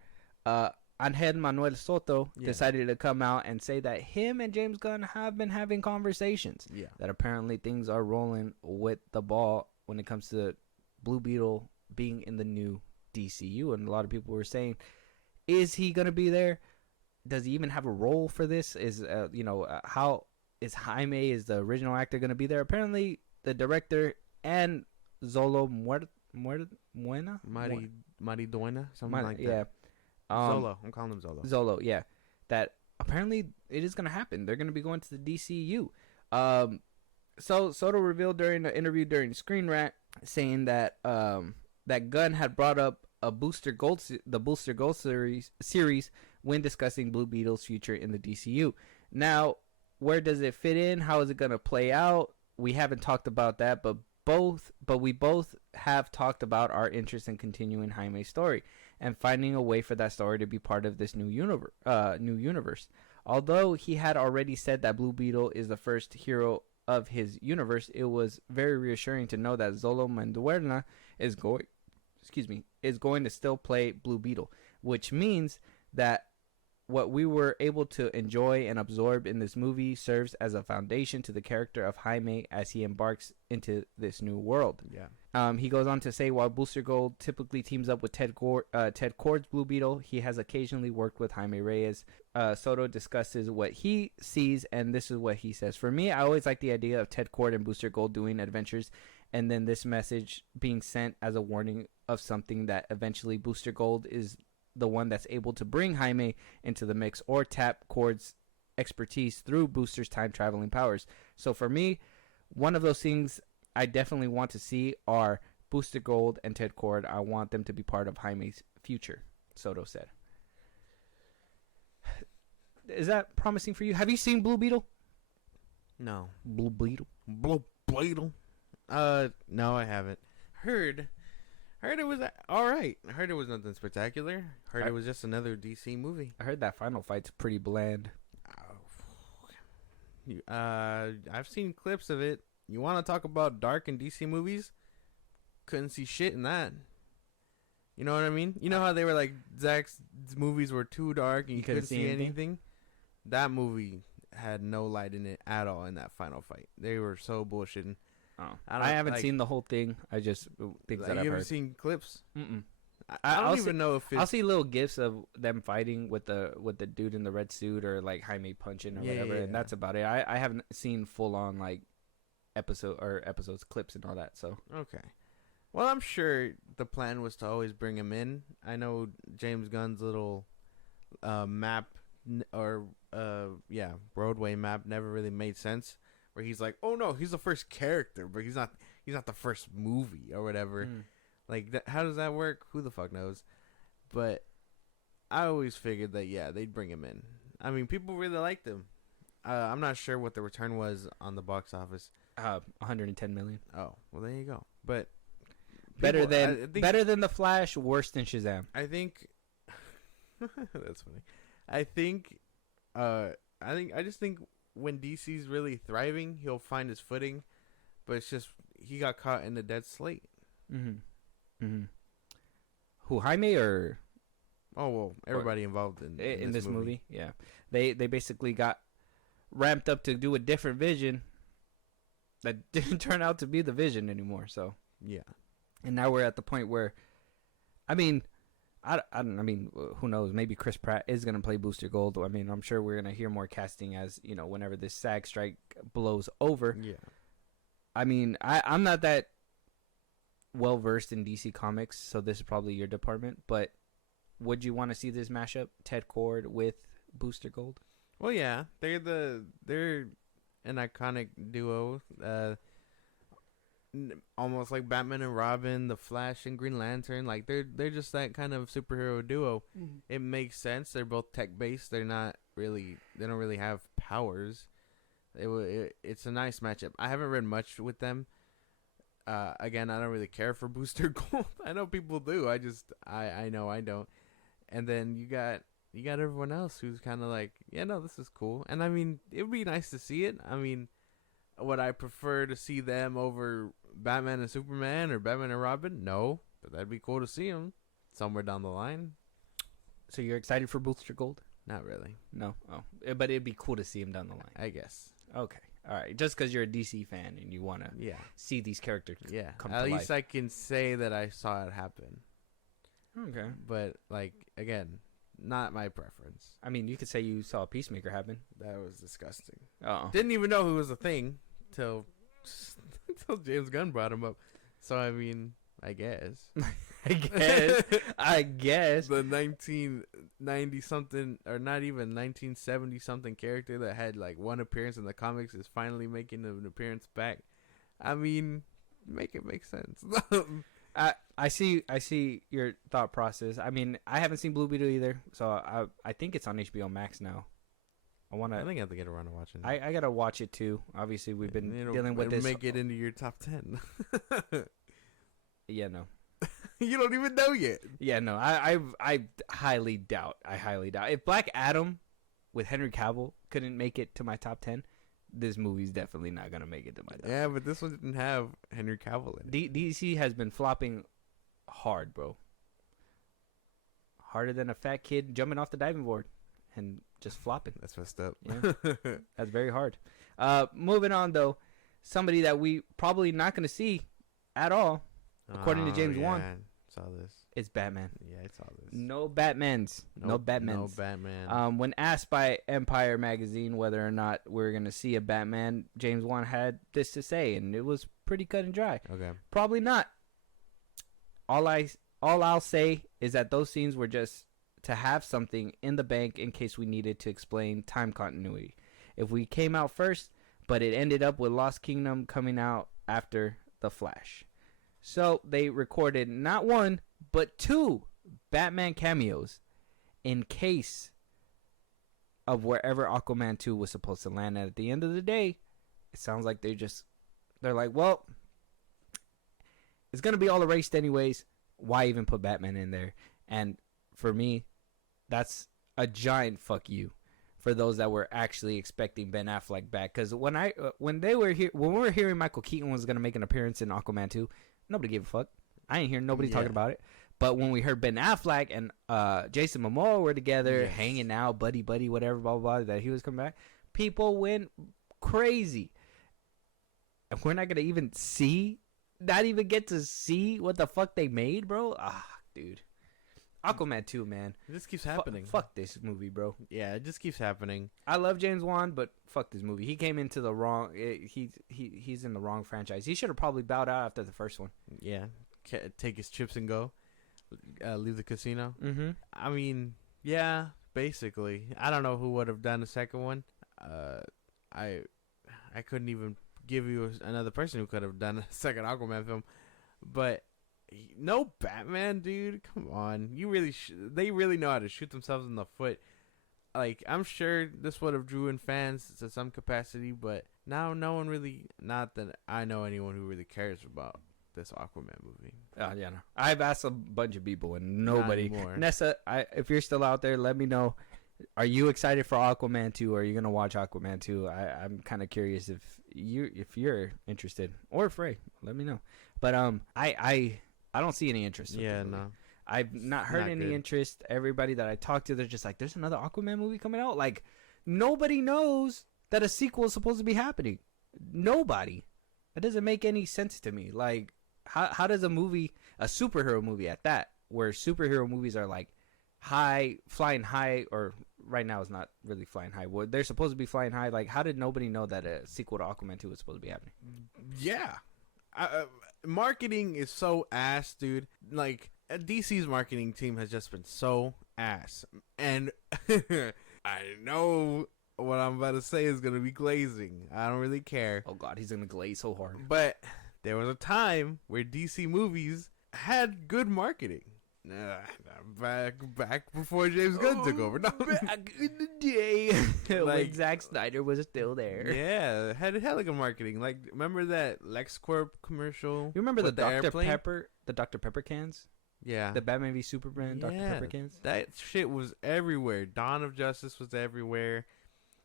Angel Manuel Soto decided to come out and say that him and James Gunn have been having conversations. Yeah. That apparently things are rolling with the ball when it comes to Blue Beetle being in the new DCU, and a lot of people were saying, Is he gonna be there? Does he even have a role for this? Is how is Jaime, is the original actor, gonna be there? Apparently, the director and Zolo Muena, Mariduena, something like yeah, that. Zolo, I'm calling him Zolo. Zolo, yeah. That apparently it is gonna happen. They're gonna be going to the DCU. So Soto revealed during the interview during Screen Rant, saying that that Gunn had brought up the Booster Gold series when discussing Blue Beetle's future in the DCU. Now, where does it fit in? How is it gonna play out? We haven't talked about that, but we both have talked about our interest in continuing Jaime's story and finding a way for that story to be part of this new universe. Although he had already said that Blue Beetle is the first hero of his universe, it was very reassuring to know that Zolo Manduerna is going to still play Blue Beetle, which means that what we were able to enjoy and absorb in this movie serves as a foundation to the character of Jaime as he embarks into this new world. Yeah. He goes on to say, while Booster Gold typically teams up with Ted Kord's Blue Beetle, he has occasionally worked with Jaime Reyes. Soto discusses what he sees, and this is what he says. For me, I always like the idea of Ted Kord and Booster Gold doing adventures, and then this message being sent as a warning of something that eventually Booster Gold is the one that's able to bring Jaime into the mix or tap Kord's expertise through Booster's time-traveling powers. So for me, one of those things I definitely want to see are Booster Gold and Ted Kord. I want them to be part of Jaime's future, Soto said. Is that promising for you? Have you seen Blue Beetle? No. Blue Beetle? Blue Beetle? No, I haven't. Heard it was alright. Heard it was nothing spectacular. Heard it was just another DC movie. I heard that final fight's pretty bland. I've seen clips of it. You want to talk about dark and DC movies? Couldn't see shit in that. You know what I mean? You know how they were like, Zack's movies were too dark and you couldn't see anything? That movie had no light in it at all in that final fight. They were so bullshitting. Oh, I haven't seen the whole thing. I just things that I've heard. You ever seen clips? Mm-mm. I don't even know if I'll see little gifs of them fighting with the dude in the red suit or like Jaime punching or whatever, and that's about it. I haven't seen full on like episodes, clips, and all that. So okay, well, I'm sure the plan was to always bring him in. I know James Gunn's little map roadway map never really made sense. Where he's like, oh no, he's the first character, but he's not the first movie or whatever. Like, how does that work? Who the fuck knows? But I always figured that they'd bring him in. I mean, people really liked him. I'm not sure what the return was on the box office. 110 million. Oh, well, there you go. But better than The Flash, worse than Shazam. I think that's funny. I just think when DC's really thriving, he'll find his footing, but it's just he got caught in the dead slate. Who, Jaime or? Oh well, everybody involved in this movie. Yeah, they basically got ramped up to do a different Vision that didn't turn out to be the Vision anymore. So yeah, and now we're at the point where, I mean, who knows? Maybe Chris Pratt is gonna play Booster Gold. I mean, I'm sure we're gonna hear more casting as whenever this SAG strike blows over. Yeah, I mean, I'm not that well versed in DC Comics, so this is probably your department. But would you want to see this mashup, Ted Kord with Booster Gold? Well, yeah, they're an iconic duo. Almost like Batman and Robin, The Flash and Green Lantern. Like they're just that kind of superhero duo. It makes sense. They're both tech based. They don't really have powers. It's a nice matchup. I haven't read much with them. Again, I don't really care for Booster Gold. I know people do. I know I don't. And then you got everyone else who's kind of like, yeah, no, this is cool. And I mean, it would be nice to see it. I mean, would I prefer to see them over Batman and Superman or Batman and Robin? No, but that'd be cool to see them somewhere down the line. So you're excited for Booster Gold? Not really. No. Oh, but it'd be cool to see him down the line. I guess. Okay. All right. Just because you're a DC fan and you want to see these characters come to life. At least I can say that I saw it happen. Okay. But, like, again, not my preference. I mean, you could say you saw a Peacemaker happen. That was disgusting. Oh. Didn't even know it was a thing till James Gunn brought him up. So I mean, I guess. I guess. The 1990 something, or not even 1970 something character that had like one appearance in the comics is finally making an appearance back. I mean, make it make sense. I see your thought process. I mean, I haven't seen Blue Beetle either, so I think it's on HBO Max now. I think I have to get around to watching it. I gotta watch it too. Obviously, we've been dealing with this. Make it into your top 10. Yeah, no. You don't even know yet. Yeah, no. I highly doubt. If Black Adam with Henry Cavill couldn't make it to my top 10, this movie's definitely not gonna make it to my top 10. Yeah, but this one didn't have Henry Cavill in it. DC has been flopping hard, bro. Harder than a fat kid jumping off the diving board and just flopping. That's messed up. Yeah, that's very hard. Moving on though, somebody that we probably not gonna see at all, according to James Wan. Saw this. It's Batman. Yeah, I saw this. No Batmans. No Batmans. No Batman. When asked by Empire magazine whether or not we're gonna see a Batman, James Wan had this to say, and it was pretty cut and dry. Okay. Probably not. All I'll say is that those scenes were just to have something in the bank in case we needed to explain time continuity. If we came out first, but it ended up with Lost Kingdom coming out after The Flash. So they recorded not one, but 2 Batman cameos in case of wherever Aquaman 2 was supposed to land. And at the end of the day, it sounds like they're like, well, it's going to be all erased anyways. Why even put Batman in there? And for me, that's a giant fuck you for those that were actually expecting Ben Affleck back. Because when we were hearing Michael Keaton was going to make an appearance in Aquaman 2, nobody gave a fuck. I ain't hearing nobody talking about it. But when we heard Ben Affleck and Jason Momoa were together, hanging out, buddy, whatever, blah, blah, blah, that he was coming back, people went crazy. And we're not going to even not even get to see what the fuck they made, bro. Dude. Aquaman 2, man. It just keeps happening. Fuck this movie, bro. Yeah, it just keeps happening. I love James Wan, but fuck this movie. He came into the wrong. He's in the wrong franchise. He should have probably bowed out after the first one. Yeah, take his chips and go. Leave the casino. Mm-hmm. I mean, yeah, basically. I don't know who would have done the second one. I couldn't even give you another person who could have done a second Aquaman film, but. No Batman, dude. Come on. You really they really know how to shoot themselves in the foot. Like, I'm sure this would have drew in fans to some capacity, but now no one really, not that I know anyone who really cares about this Aquaman movie. Yeah, no. I've asked a bunch of people and nobody. Nessa, if you're still out there, let me know. Are you excited for Aquaman 2 or are you going to watch Aquaman 2? I'm kind of curious if you're interested or afraid. Let me know. But I don't see any interest. Yeah, no. I've not heard any interest. Everybody that I talked to, they're just like, there's another Aquaman movie coming out. Like, nobody knows that a sequel is supposed to be happening. Nobody. That doesn't make any sense to me. Like, how does a superhero movie at that, where superhero movies are like flying high, or right now it's not really flying high. Well, they're supposed to be flying high. Like, how did nobody know that a sequel to Aquaman 2 was supposed to be happening? Yeah. Marketing is so ass, dude. Like, DC's marketing team has just been so ass. And I know what I'm about to say is going to be glazing. I don't really care. Oh, God, he's going to glaze so hard. But there was a time where DC movies had good marketing. Back before James Gunn took over. No. Back in the day, when Zack Snyder was still there. Yeah, had like a marketing. Like, remember that LexCorp commercial? You remember the Dr. Pepper, the Dr. Pepper cans? Yeah, the Batman v Superman Dr. Pepper cans. That shit was everywhere. Dawn of Justice was everywhere.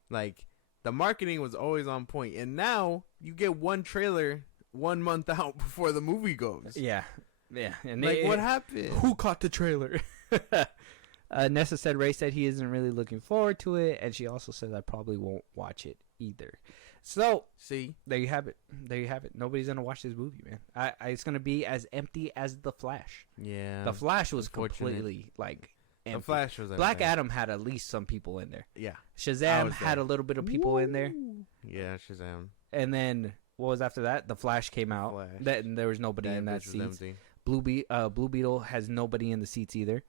Like, the marketing was always on point. And now you get one trailer 1 month out before the movie goes. Yeah. Yeah, and like, what happened? Who caught the trailer? Nessa said Ray said he isn't really looking forward to it, and she also said I probably won't watch it either. So, see, there you have it. Nobody's gonna watch this movie, man. It's gonna be as empty as The Flash. Yeah, The Flash was completely like empty. The Flash was Black empty. Adam had at least some people in there. Yeah. Shazam had a little bit of people in there. Yeah, Shazam. And then what was after that? The Flash came out. Flash. And there was nobody in that seat. Blue Beetle has nobody in the seats either.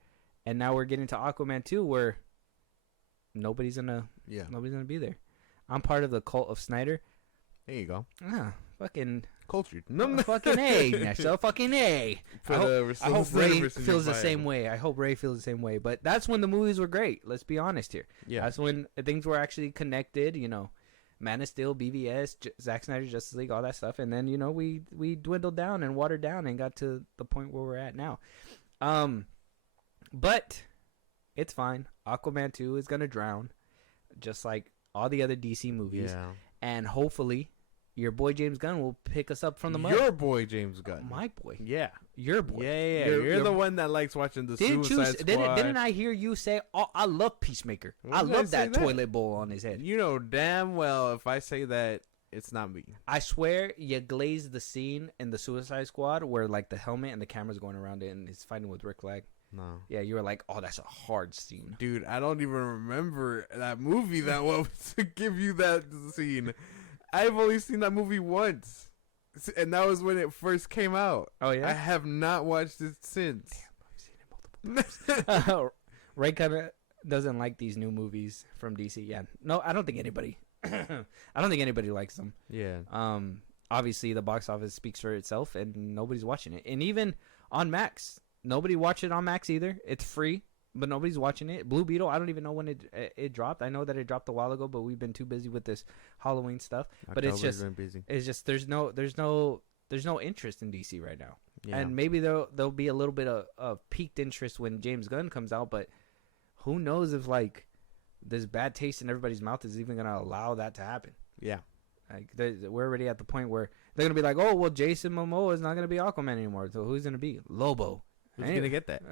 And now we're getting to Aquaman 2 where nobody's gonna be there. I'm part of the cult of Snyder. There you go. Fucking cultured. Fucking A. National fucking A. I hope Ray feels the same way. But that's when the movies were great. Let's be honest here. Yeah. That's when things were actually connected. You know, Man of Steel, BVS, Zack Snyder's Justice League, all that stuff. And then, you know, we dwindled down and watered down and got to the point where we're at now. But it's fine. Aquaman 2 is going to drown just like all the other DC movies. Yeah. And hopefully your boy James Gunn will pick us up from the mud. Your boy James Gunn. My boy. Yeah. Your boy. Yeah. You're the one that likes watching the Suicide Squad. Didn't I hear you say, oh, I love Peacemaker. I love that toilet bowl on his head. You know damn well if I say that, it's not me. I swear you glazed the scene in the Suicide Squad where like the helmet and the camera's going around it and he's fighting with Rick Flag. No. Yeah, you were like, oh, that's a hard scene. Dude, I don't even remember that movie that well to give you that scene. I've only seen that movie once. And that was when it first came out. Oh, yeah? I have not watched it since. Damn, I've seen it multiple times. Ray kind of doesn't like these new movies from DC. Yeah. No, I don't think anybody. I don't think anybody likes them. Yeah. Obviously, the box office speaks for itself, and nobody's watching it. And even on Max, nobody watched it on Max either. It's free, but nobody's watching it. Blue Beetle, I don't even know when it dropped. I know that it dropped a while ago, but we've been too busy with this Halloween stuff. But it's just there's no interest in DC right now. Yeah. And maybe there'll be a little bit of peaked interest when James Gunn comes out, but who knows if like this bad taste in everybody's mouth is even gonna allow that to happen. Yeah. Like we're already at the point where they're gonna be like, oh well, Jason Momoa is not gonna be Aquaman anymore. So who's gonna be Lobo? Who's gonna get that?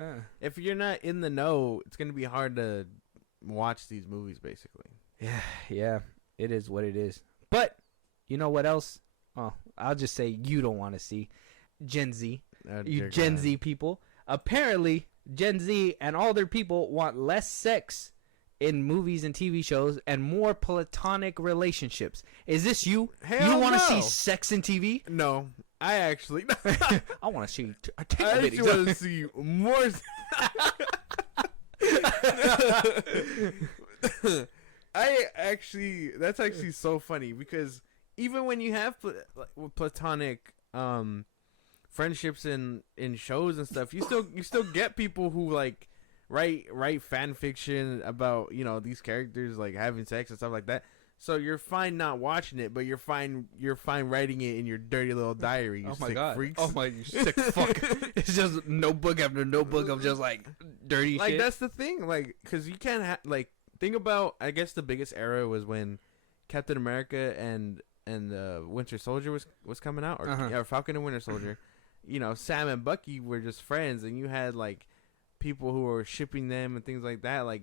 If you're not in the know, it's gonna be hard to watch these movies. Basically. Yeah, it is what it is. But you know what else? Oh, I'll just say you don't want to see Gen Z. You Gen Z people. Apparently, Gen Z and all their people want less sex in movies and TV shows and more platonic relationships. Is this you? Hell you want to see sex in TV? No, I actually. I want to see. I actually want to see more. That's actually so funny because even when you have platonic friendships in shows and stuff, you still get people who like write fan fiction about, you know, these characters like having sex and stuff like that. So you're fine not watching it, but you're fine writing it in your dirty little diary. You sick freaks. Oh my, you sick fuck. It's just notebook after notebook of just like dirty like shit. That's the thing, like, because you can't think about, I guess the biggest era was when Captain America and Winter Soldier was coming out, or Falcon and Winter Soldier. You know, Sam and Bucky were just friends, and you had like people who were shipping them and things like that. Like,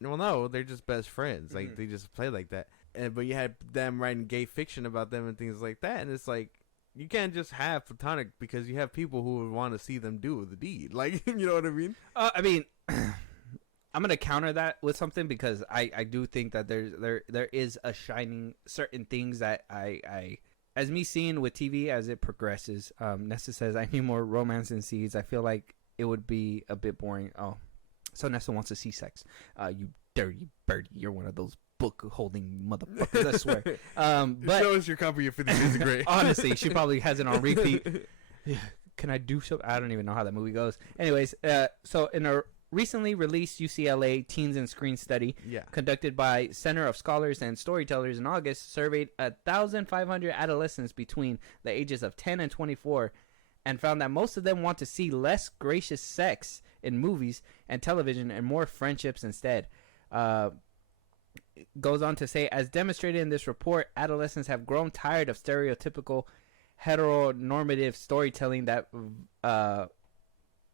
well, no, they're just best friends. Like, they just play like that. But you had them writing gay fiction about them and things like that. And it's like, you can't just have platonic because you have people who would want to see them do the deed. Like, you know what I mean? I mean, I'm gonna counter that with something because I do think that there is a shining certain things that I as me seeing with TV as it progresses. Nessa says I need more romance and seeds. I feel like it would be a bit boring. Oh, so Nessa wants to see sex. You dirty birdie, you're one of those book holding motherfuckers. I swear. But show us your copy of 50 Shades of Grey. Honestly, she probably has it on repeat. Can I do something? I don't even know how that movie goes. Anyways, so in a recently released UCLA Teens and Screen study conducted by Center of Scholars and Storytellers in August, surveyed 1,500 adolescents between the ages of 10 and 24 and found that most of them want to see less gracious sex in movies and television and more friendships instead. Goes on to say, as demonstrated in this report, adolescents have grown tired of stereotypical heteronormative storytelling that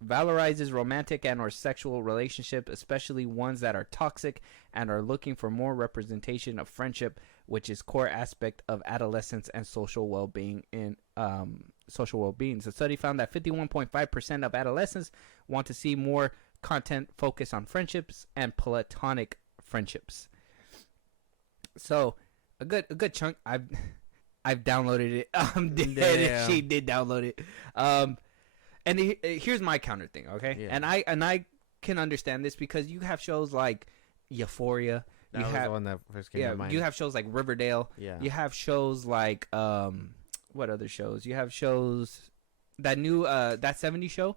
valorizes romantic and or sexual relationships, especially ones that are toxic, and are looking for more representation of friendship, which is core aspect of adolescence and social well-being in social well-being. The study found that 51.5% of adolescents want to see more content focused on friendships and platonic friendships. So a good chunk. I've downloaded it. I'm dead. Yeah. She did download it. And here's my counter thing. Okay, Yeah. and I can understand this because you have shows like Euphoria. That you was have the one that first came to mind. you have shows like Riverdale. Yeah. You have shows like what other shows? You have shows that new that 70s show.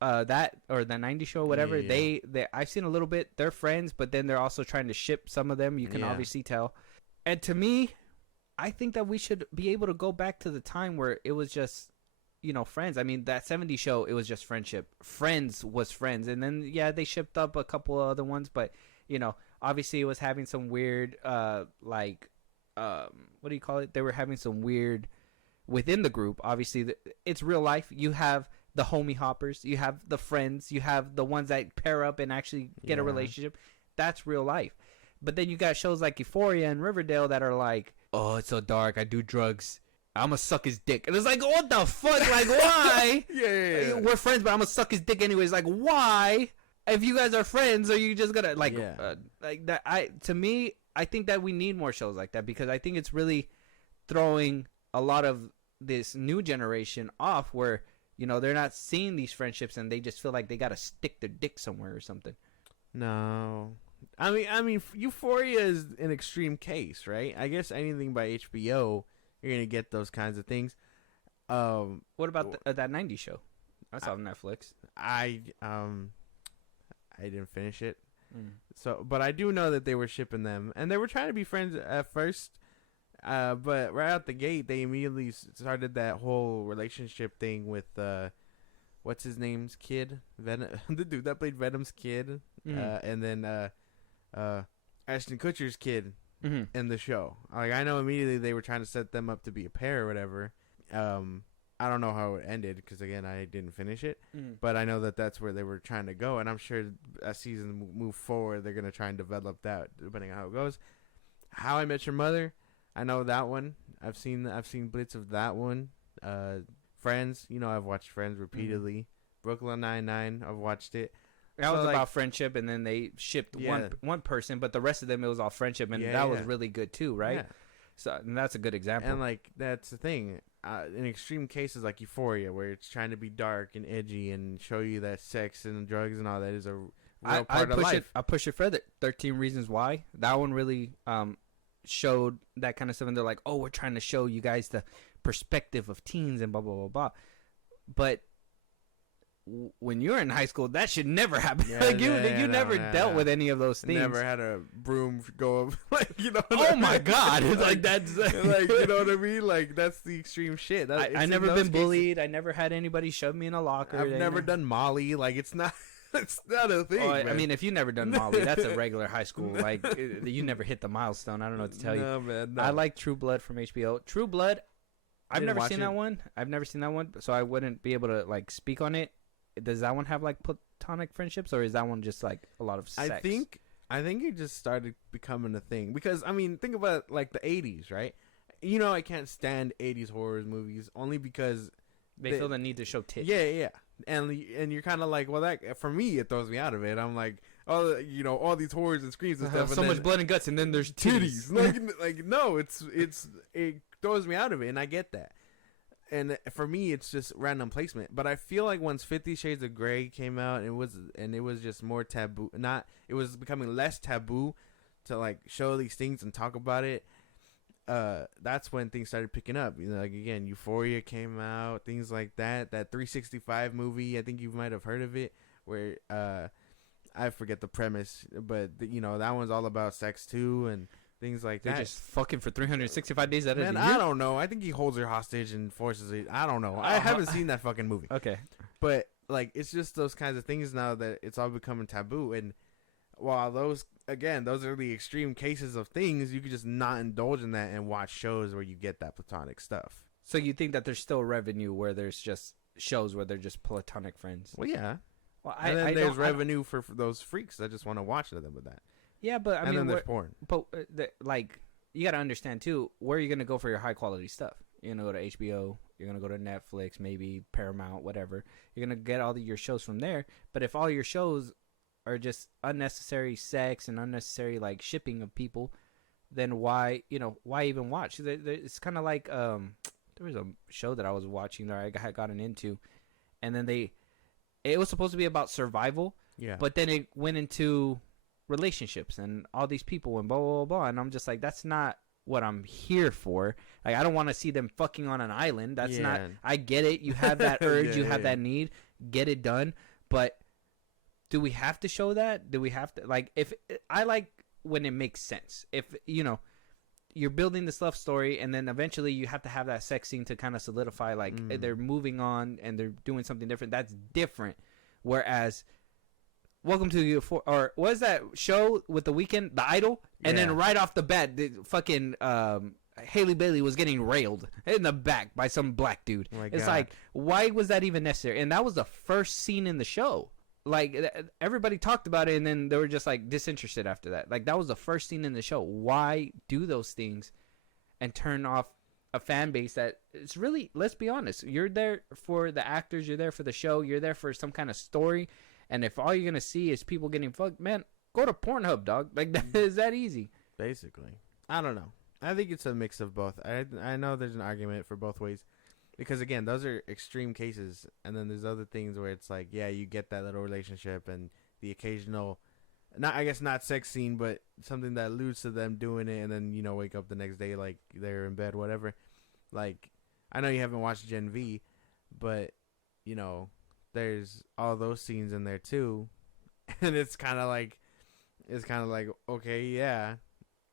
That or the 90s show, whatever. Yeah. They I've seen a little bit. They're friends, but then they're also trying to ship some of them. You can obviously tell. And to me, I think that we should be able to go back to the time where it was just, friends. I mean, that 70s show, it was just friendship. Friends was friends. And then, they shipped up a couple of other ones. But, obviously it was having some weird, what do you call it? They were having some weird within the group. Obviously, it's real life. You have the homie hoppers. You have the friends. You have the ones that pair up and actually get a relationship. That's real life. But then you got shows like Euphoria and Riverdale that are like, oh, it's so dark. I do drugs. I'm going to suck his dick. And it's like, what the fuck? Like, why? Yeah. We're friends, but I'm going to suck his dick anyways. Like, why? If you guys are friends, are you just going to, like that? To me, I think that we need more shows like that because I think it's really throwing a lot of this new generation off where, they're not seeing these friendships and they just feel like they got to stick their dick somewhere or something. No. I mean, Euphoria is an extreme case, right? I guess anything by HBO, you're gonna get those kinds of things. What about that 90s show? That's on Netflix. I didn't finish it, so but I do know that they were shipping them, and they were trying to be friends at first. But right out the gate, they immediately started that whole relationship thing with what's his name's kid, Venom, the dude that played Venom's kid, and then Ashton Kutcher's kid in the show. Like I know immediately they were trying to set them up to be a pair or whatever. I don't know how it ended because again I didn't finish it, but I know that that's where they were trying to go, and I'm sure as season move forward they're gonna try and develop that depending on how it goes. How I Met Your Mother, I know that one. I've seen bits of that one. Friends, I've watched Friends repeatedly. Brooklyn Nine-Nine, I've watched it. That was about friendship, and then they shipped one person, but the rest of them it was all friendship, and that was really good too, right? Yeah. So and that's a good example. And like that's the thing. In extreme cases like Euphoria, where it's trying to be dark and edgy and show you that sex and drugs and all that is a real part of life. I push it further. 13 Reasons Why. That one really showed that kind of stuff, and they're like, "Oh, we're trying to show you guys the perspective of teens and blah blah blah blah." But when you're in high school, that should never happen. Like you never dealt with any of those things. Never had a broom go up, like Oh my god! It's like that's like you know what I mean. Like that's the extreme shit. I never been bullied. I never had anybody shove me in a locker. I've never done Molly. Like it's not. It's not a thing. I mean, if you never done Molly, that's a regular high school. Like you never hit the milestone. I don't know what to tell you. Man, no. I like True Blood from HBO. True Blood. I've never seen that one. So I wouldn't be able to like speak on it. Does that one have like platonic friendships, or is that one just like a lot of sex? I think it just started becoming a thing because I mean, think about like the '80s, right? I can't stand '80s horror movies only because they feel the need to show tits. Yeah, and you're kind of like, well, that for me it throws me out of it. I'm like, oh, all these horrors and screams and stuff. So much blood and guts, and then there's titties. like no, it throws me out of it, and I get that. And for me, it's just random placement. But I feel like once 50 Shades of Grey came out, it was just more taboo. It was becoming less taboo to like show these things and talk about it. That's when things started picking up. Like again, Euphoria came out, things like that. That 365 movie, I think you might have heard of it, where I forget the premise, but that one's all about sex too and things like that. They're just fucking for 365 days out of the year? I don't know. I think he holds her hostage and forces it. I don't know. I haven't seen that fucking movie. Okay. But, like, it's just those kinds of things now that it's all becoming taboo. And while those are the extreme cases of things, you could just not indulge in that and watch shows where you get that platonic stuff. So you think that there's still revenue where there's just shows where they're just platonic friends? Well, yeah. Well, and then there's revenue for those freaks that just want to watch them with that. Yeah, but and then there's porn. But like, you got to understand too, where are you gonna go for your high quality stuff? You're gonna go to HBO. You're gonna go to Netflix, maybe Paramount, whatever. You're gonna get all your shows from there. But if all your shows are just unnecessary sex and unnecessary like shipping of people, then why even watch? It's kind of like there was a show that I was watching that I had gotten into, and then it was supposed to be about survival, but then it went into relationships and all these people and blah blah blah, and I'm just like, that's not what I'm here for. Like, I don't want to see them fucking on an island. That's not. I get it. You have that urge. You have that need. Get it done. But do we have to show that? Do we have to, like, if I like when it makes sense? If you're building this love story and then eventually you have to have that sex scene to kind of solidify, like, they're moving on and they're doing something different. That's different. Whereas Welcome to You or what is that show with The Weeknd, The Idol? And then right off the bat, the fucking Haley Bailey was getting railed in the back by some black dude. Oh, it's like, why was that even necessary? And that was the first scene in the show. Like, everybody talked about it, and then they were just like disinterested after that. Like, that was the first scene in the show. Why do those things and turn off a fan base that it's really, let's be honest, you're there for the actors, you're there for the show, you're there for some kind of story. And if all you're gonna see is people getting fucked, man, go to Pornhub, dog. Like, that is that easy. Basically, I don't know. I think it's a mix of both. I know there's an argument for both ways, because again, those are extreme cases, and then there's other things where it's like, yeah, you get that little relationship and the occasional, not sex scene, but something that alludes to them doing it, and then wake up the next day like they're in bed, whatever. Like, I know you haven't watched Gen V, but there's all those scenes in there too, and it's kind of like, okay, yeah,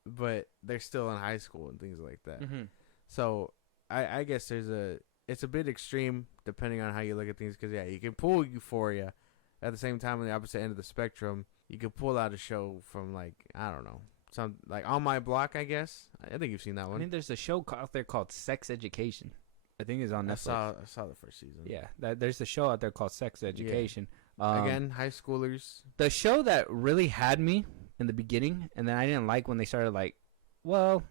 but they're still in high school and things like that. Mm-hmm. So I guess it's a bit extreme depending on how you look at things, because you can pull Euphoria. At the same time, on the opposite end of the spectrum, you could pull out a show from, like, I don't know, some like On My Block, I guess. I think you've seen that one. I mean, there's a show out there called Sex Education. I think it's on Netflix. I saw the first season. Yeah, there's a show out there called Sex Education. Yeah. Again, high schoolers. The show that really had me in the beginning, and then I didn't like when they started, like, well,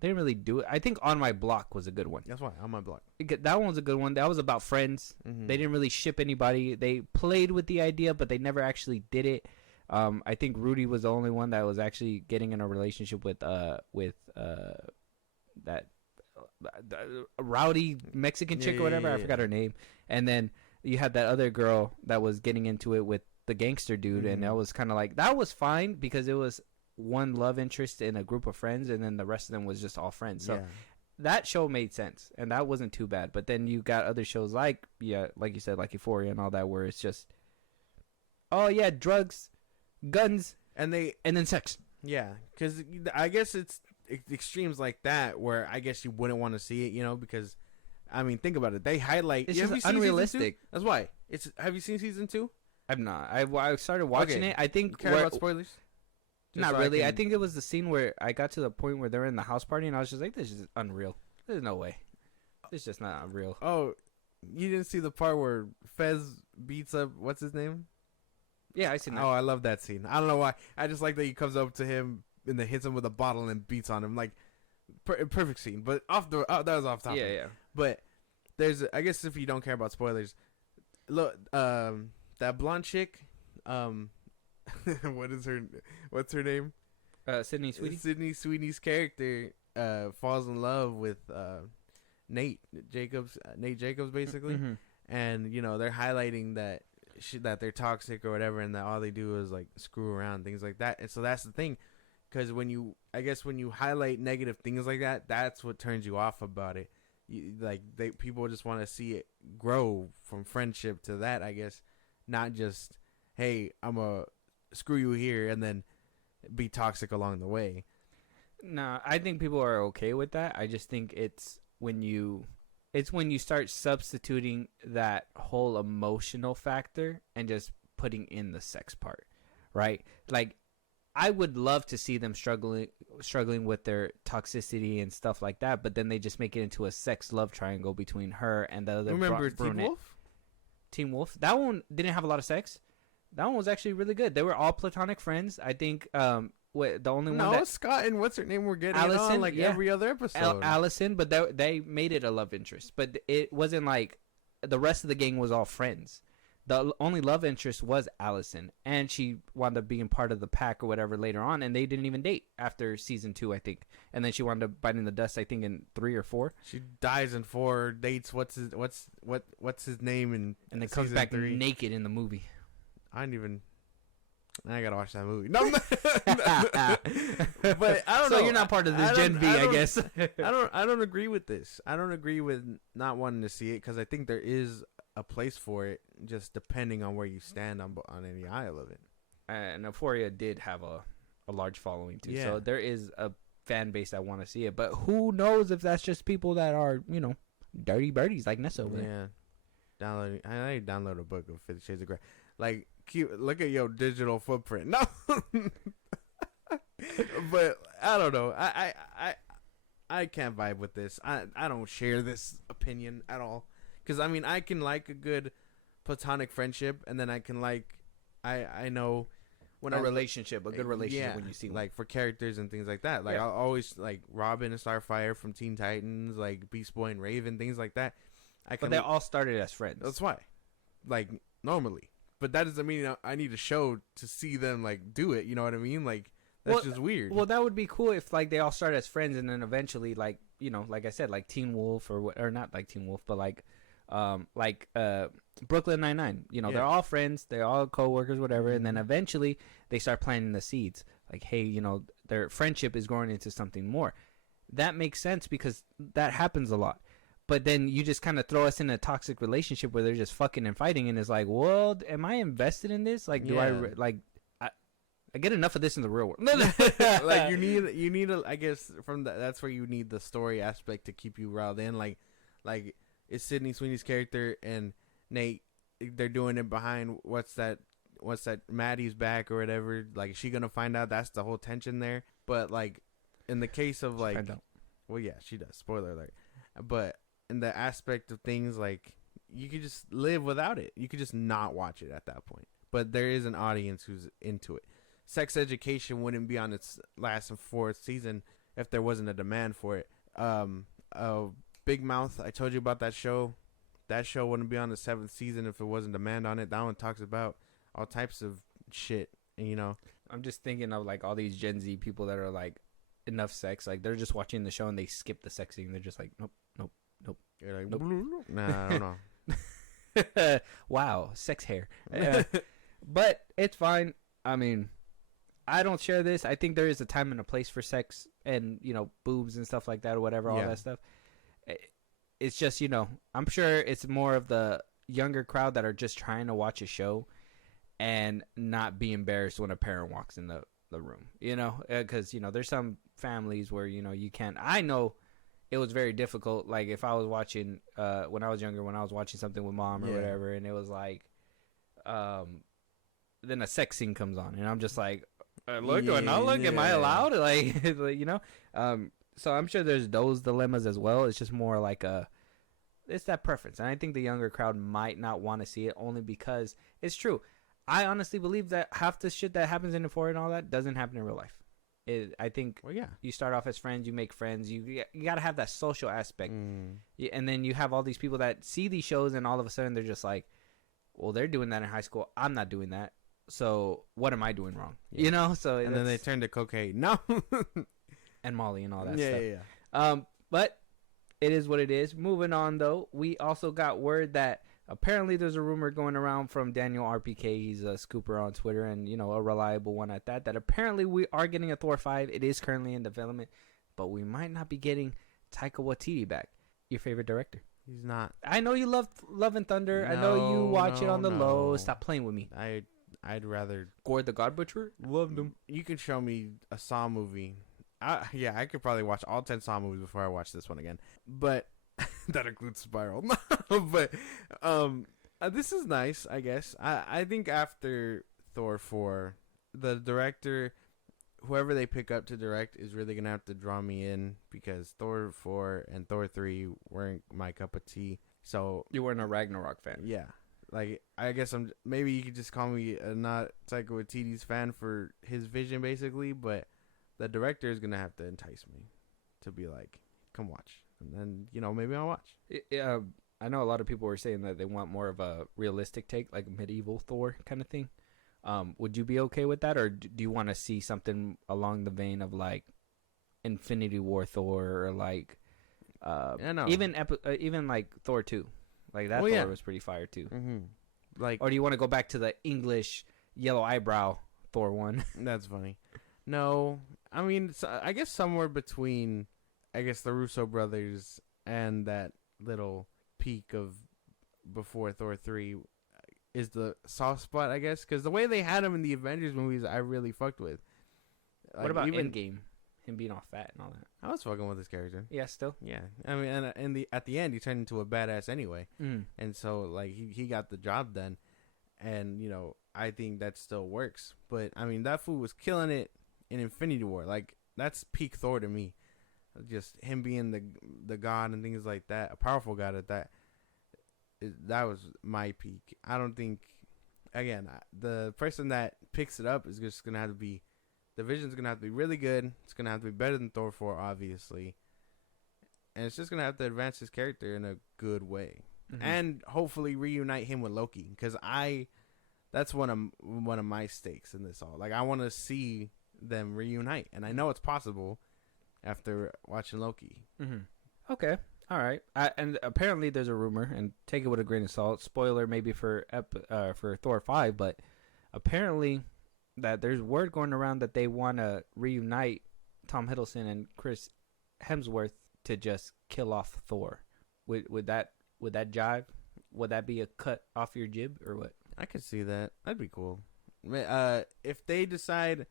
they didn't really do it. I think On My Block was a good one. That's why, On My Block. That one was a good one. That was about friends. Mm-hmm. They didn't really ship anybody. They played with the idea, but they never actually did it. I think Rudy was the only one that was actually getting in a relationship with that rowdy Mexican chick or whatever. I forgot her name. And then you had that other girl that was getting into it with the gangster dude, and that was kind of like, that was fine because it was one love interest in a group of friends, and then the rest of them was just all friends. So that show made sense, and that wasn't too bad. But then you got other shows like you said, like Euphoria and all that, where it's just, oh yeah, drugs, guns, and then sex. Yeah, because I guess it's extremes like that where I guess you wouldn't want to see it, because, I mean, think about it. They highlight. It's just unrealistic. That's why. Have you seen season 2? I've not. I started watching it. I think. Care about spoilers? Not really. I think it was the scene where I got to the point where they're in the house party, and I was just like, this is unreal. There's no way. It's just not real. Oh, you didn't see the part where Fez beats up, what's his name? Yeah, I seen that. Oh, I love that scene. I don't know why. I just like that he comes up to him and then hits him with a bottle and beats on him. Like, perfect scene. But that was off topic. Yeah. But there's, I guess if you don't care about spoilers, look, that blonde chick, what's her name? Sydney Sweeney. Sydney Sweeney's character falls in love with Nate Jacobs, basically. Mm-hmm. And they're highlighting that that they're toxic or whatever, and that all they do is like screw around, things like that. And so that's the thing, because when you highlight negative things like that, that's what turns you off about it. People just want to see it grow from friendship to that, I guess, not just, hey, I'm a screw you here and then be toxic along the way. No, I think people are okay with that. I just think it's when you start substituting that whole emotional factor and just putting in the sex part, right? Like, I would love to see them struggling with their toxicity and stuff like that, but then they just make it into a sex love triangle between her and the other. Remember Teen Wolf? Teen Wolf. That one didn't have a lot of sex. That one was actually really good. They were all platonic friends. I think the only one No, that Scott and what's her name were getting it Allison, on like yeah. every other episode. Allison, but they made it a love interest, but it wasn't like the rest of the gang was all friends. The only love interest was Allison, and she wound up being part of the pack or whatever later on, and they didn't even date after season 2, I think. And then she wound up biting the dust, I think, in 3 or 4. She dies in 4, dates what's his name in And then comes season back 3. naked in the movie. I gotta watch that movie. No, but I don't know. So you're not part of this Gen V, I guess. I don't agree with this. I don't agree with not wanting to see it because I think there is a place for it, just depending on where you stand on any aisle of it. And Euphoria did have a large following too, Yeah. so there is a fan base that want to see it. But who knows if that's just people that are, dirty birdies like Nessa over there. Yeah, I download a book of 50 Shades of Grey. Like, look at your digital footprint. No, but I don't know. I can't vibe with this. I don't share this opinion at all. Because, I mean, I can like a good platonic friendship, and then I can like, I know when A good relationship when you see one. like for characters and things like that. Like, Yeah. I'll always like Robin and Starfire from Teen Titans, like Beast Boy and Raven, things like that. But they all started as friends. That's why, like, normally. But that doesn't mean I need a show to see them like do it. You know what I mean? Like, that's just weird. Well, that would be cool if like they all start as friends and then eventually, like, like I said, like Teen Wolf or not like Teen Wolf, but like Brooklyn Nine-Nine. They're all friends, they're all coworkers, whatever, and then eventually they start planting the seeds. Like, hey, their friendship is growing into something more. That makes sense because that happens a lot. But then you just kind of throw us in a toxic relationship where they're just fucking and fighting, and it's like, well, am I invested in this? Like, do I get enough of this in the real world? Like, you need I guess that's where you need the story aspect to keep you riled in. Like it's Sydney Sweeney's character and Nate. They're doing it behind what's that Maddie's back or whatever. Like, is she gonna find out? That's the whole tension there. But like in the case of like, well, yeah, she does. Spoiler alert. But in the aspect of things, like, you could just live without it. You could just not watch it at that point. But there is an audience who's into it. Sex Education wouldn't be on its last and 4th season if there wasn't a demand for it. Big Mouth, I told you about that show. That show wouldn't be on the 7th season if it wasn't demand on it. That one talks about all types of shit, I'm just thinking of like all these Gen Z people that are like, enough sex, like they're just watching the show and they skip the sex scene. They're just like, nope. You're like, nope. Nah, I don't know. Wow, sex hair. But it's fine. I mean, I don't share this. I think there is a time and a place for sex and, boobs and stuff like that or whatever, all that stuff. It's just, I'm sure it's more of the younger crowd that are just trying to watch a show and not be embarrassed when a parent walks in the room, because, there's some families where, you can't. I know it was very difficult. Like, if I was watching, when I was younger, when I was watching something with mom or whatever, and it was like, then a sex scene comes on, and I'm just like, look, do I not look? Am I allowed? Like, so I'm sure there's those dilemmas as well. It's just more like it's that preference. And I think the younger crowd might not want to see it only because it's true. I honestly believe that half the shit that happens in Euphoria and all that doesn't happen in real life. I think you start off as friends, you make friends, you got to have that social aspect. And then you have all these people that see these shows and all of a sudden they're just like, well, they're doing that in high school. I'm not doing that. So what am I doing wrong? So and then they turn to cocaine. No. And Molly and all that stuff. Yeah. But it is what it is. Moving on, though, we also got word that apparently there's a rumor going around from Daniel RPK. He's a scooper on Twitter and, a reliable one at that apparently we are getting a Thor 5. It is currently in development, but we might not be getting Taika Waititi back. Your favorite director? He's not. I know you love Love and Thunder. I know you watch it on the low. Stop playing with me. I'd rather Gord the God Butcher. Loved him. You can show me a Saw movie. I could probably watch all 10 Saw movies before I watch this one again. But that includes Spiral. But this is nice, I guess. I think after Thor 4, the director, whoever they pick up to direct, is really going to have to draw me in because Thor 4 and Thor 3 weren't my cup of tea. So you weren't a Ragnarok fan. Yeah. like I guess maybe you could just call me a not Taika Waititi's fan for his vision basically, but the director is gonna have to entice me to be like, come watch, and then maybe I'll watch. Yeah, I know a lot of people were saying that they want more of a realistic take, like medieval Thor kind of thing. Would you be okay with that, or do you want to see something along the vein of like Infinity War Thor, or like even like Thor 2, like that Thor was pretty fire too. Mm-hmm. Like, or do you want to go back to the English yellow eyebrow Thor one? That's funny. No, I mean, I guess somewhere between, I guess the Russo brothers and that little peak of before Thor 3 is the soft spot, I guess, because the way they had him in the Avengers movies, I really fucked with. What about Endgame? Him being all fat and all that. I was fucking with his character. Yeah, still. Yeah, I mean, and at the end, he turned into a badass anyway, and so like he got the job done, and I think that still works. But I mean, that fool was killing it in Infinity War. Like that's peak Thor to me. Just him being the god and things like that, a powerful god at that. That was my peak. I don't think, again, the person that picks it up is just gonna have to be. The Vision's going to have to be really good. It's going to have to be better than Thor 4, obviously. And it's just going to have to advance his character in a good way. Mm-hmm. And hopefully reunite him with Loki. Because that's one of my stakes in this all. Like, I want to see them reunite. And I know it's possible after watching Loki. Mm-hmm. Okay. All right. And apparently there's a rumor, and take it with a grain of salt. Spoiler maybe for Thor 5, but apparently that there's word going around that they want to reunite Tom Hiddleston and Chris Hemsworth to just kill off Thor. Would that jive? Would that be a cut off your jib or what? I could see that. That'd be cool. If they decide,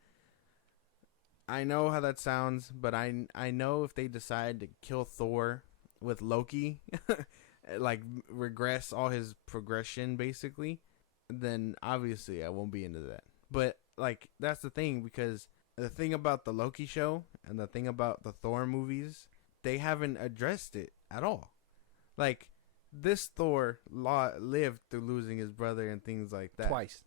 I know how that sounds, but I know if they decide to kill Thor with Loki, like regress all his progression basically, then obviously I won't be into that. But like that's the thing, because the thing about the Loki show and the thing about the Thor movies, they haven't addressed it at all. Like this Thor lived through losing his brother and things like that twice,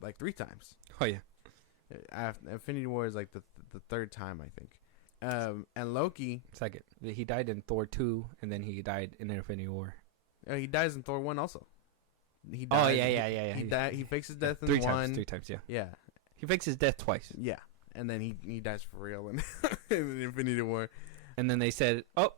like 3 times. Oh yeah, Infinity War is like the third time I think. And Loki, second. He died in Thor 2, and then he died in Infinity War. He dies in Thor 1 also. He dies, oh yeah. He died. He fakes his death in 3 1. times. 3 times, yeah. Yeah. He fakes his death twice. Yeah, and then he dies for real in Infinity War. And then they said, "Oh,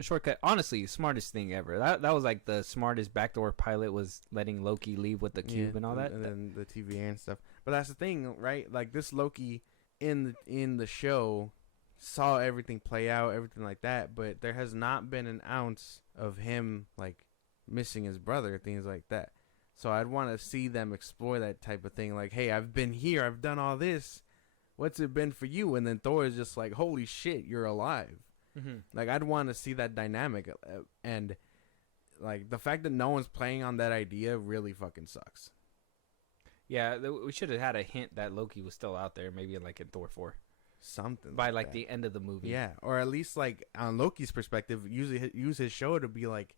shortcut." Honestly, smartest thing ever. That was like the smartest backdoor pilot, was letting Loki leave with the cube and all that. And then the TVA and stuff. But that's the thing, right? Like this Loki in the show saw everything play out, everything like that. But there has not been an ounce of him like missing his brother, things like that. So I'd want to see them explore that type of thing. Like, hey, I've been here. I've done all this. What's it been for you? And then Thor is just like, holy shit, you're alive. Mm-hmm. Like, I'd want to see that dynamic. And, like, the fact that no one's playing on that idea really fucking sucks. Yeah, we should have had a hint that Loki was still out there, maybe like in Thor 4. Something by like the end of the movie. Yeah, or at least, like, on Loki's perspective, use his show to be, like,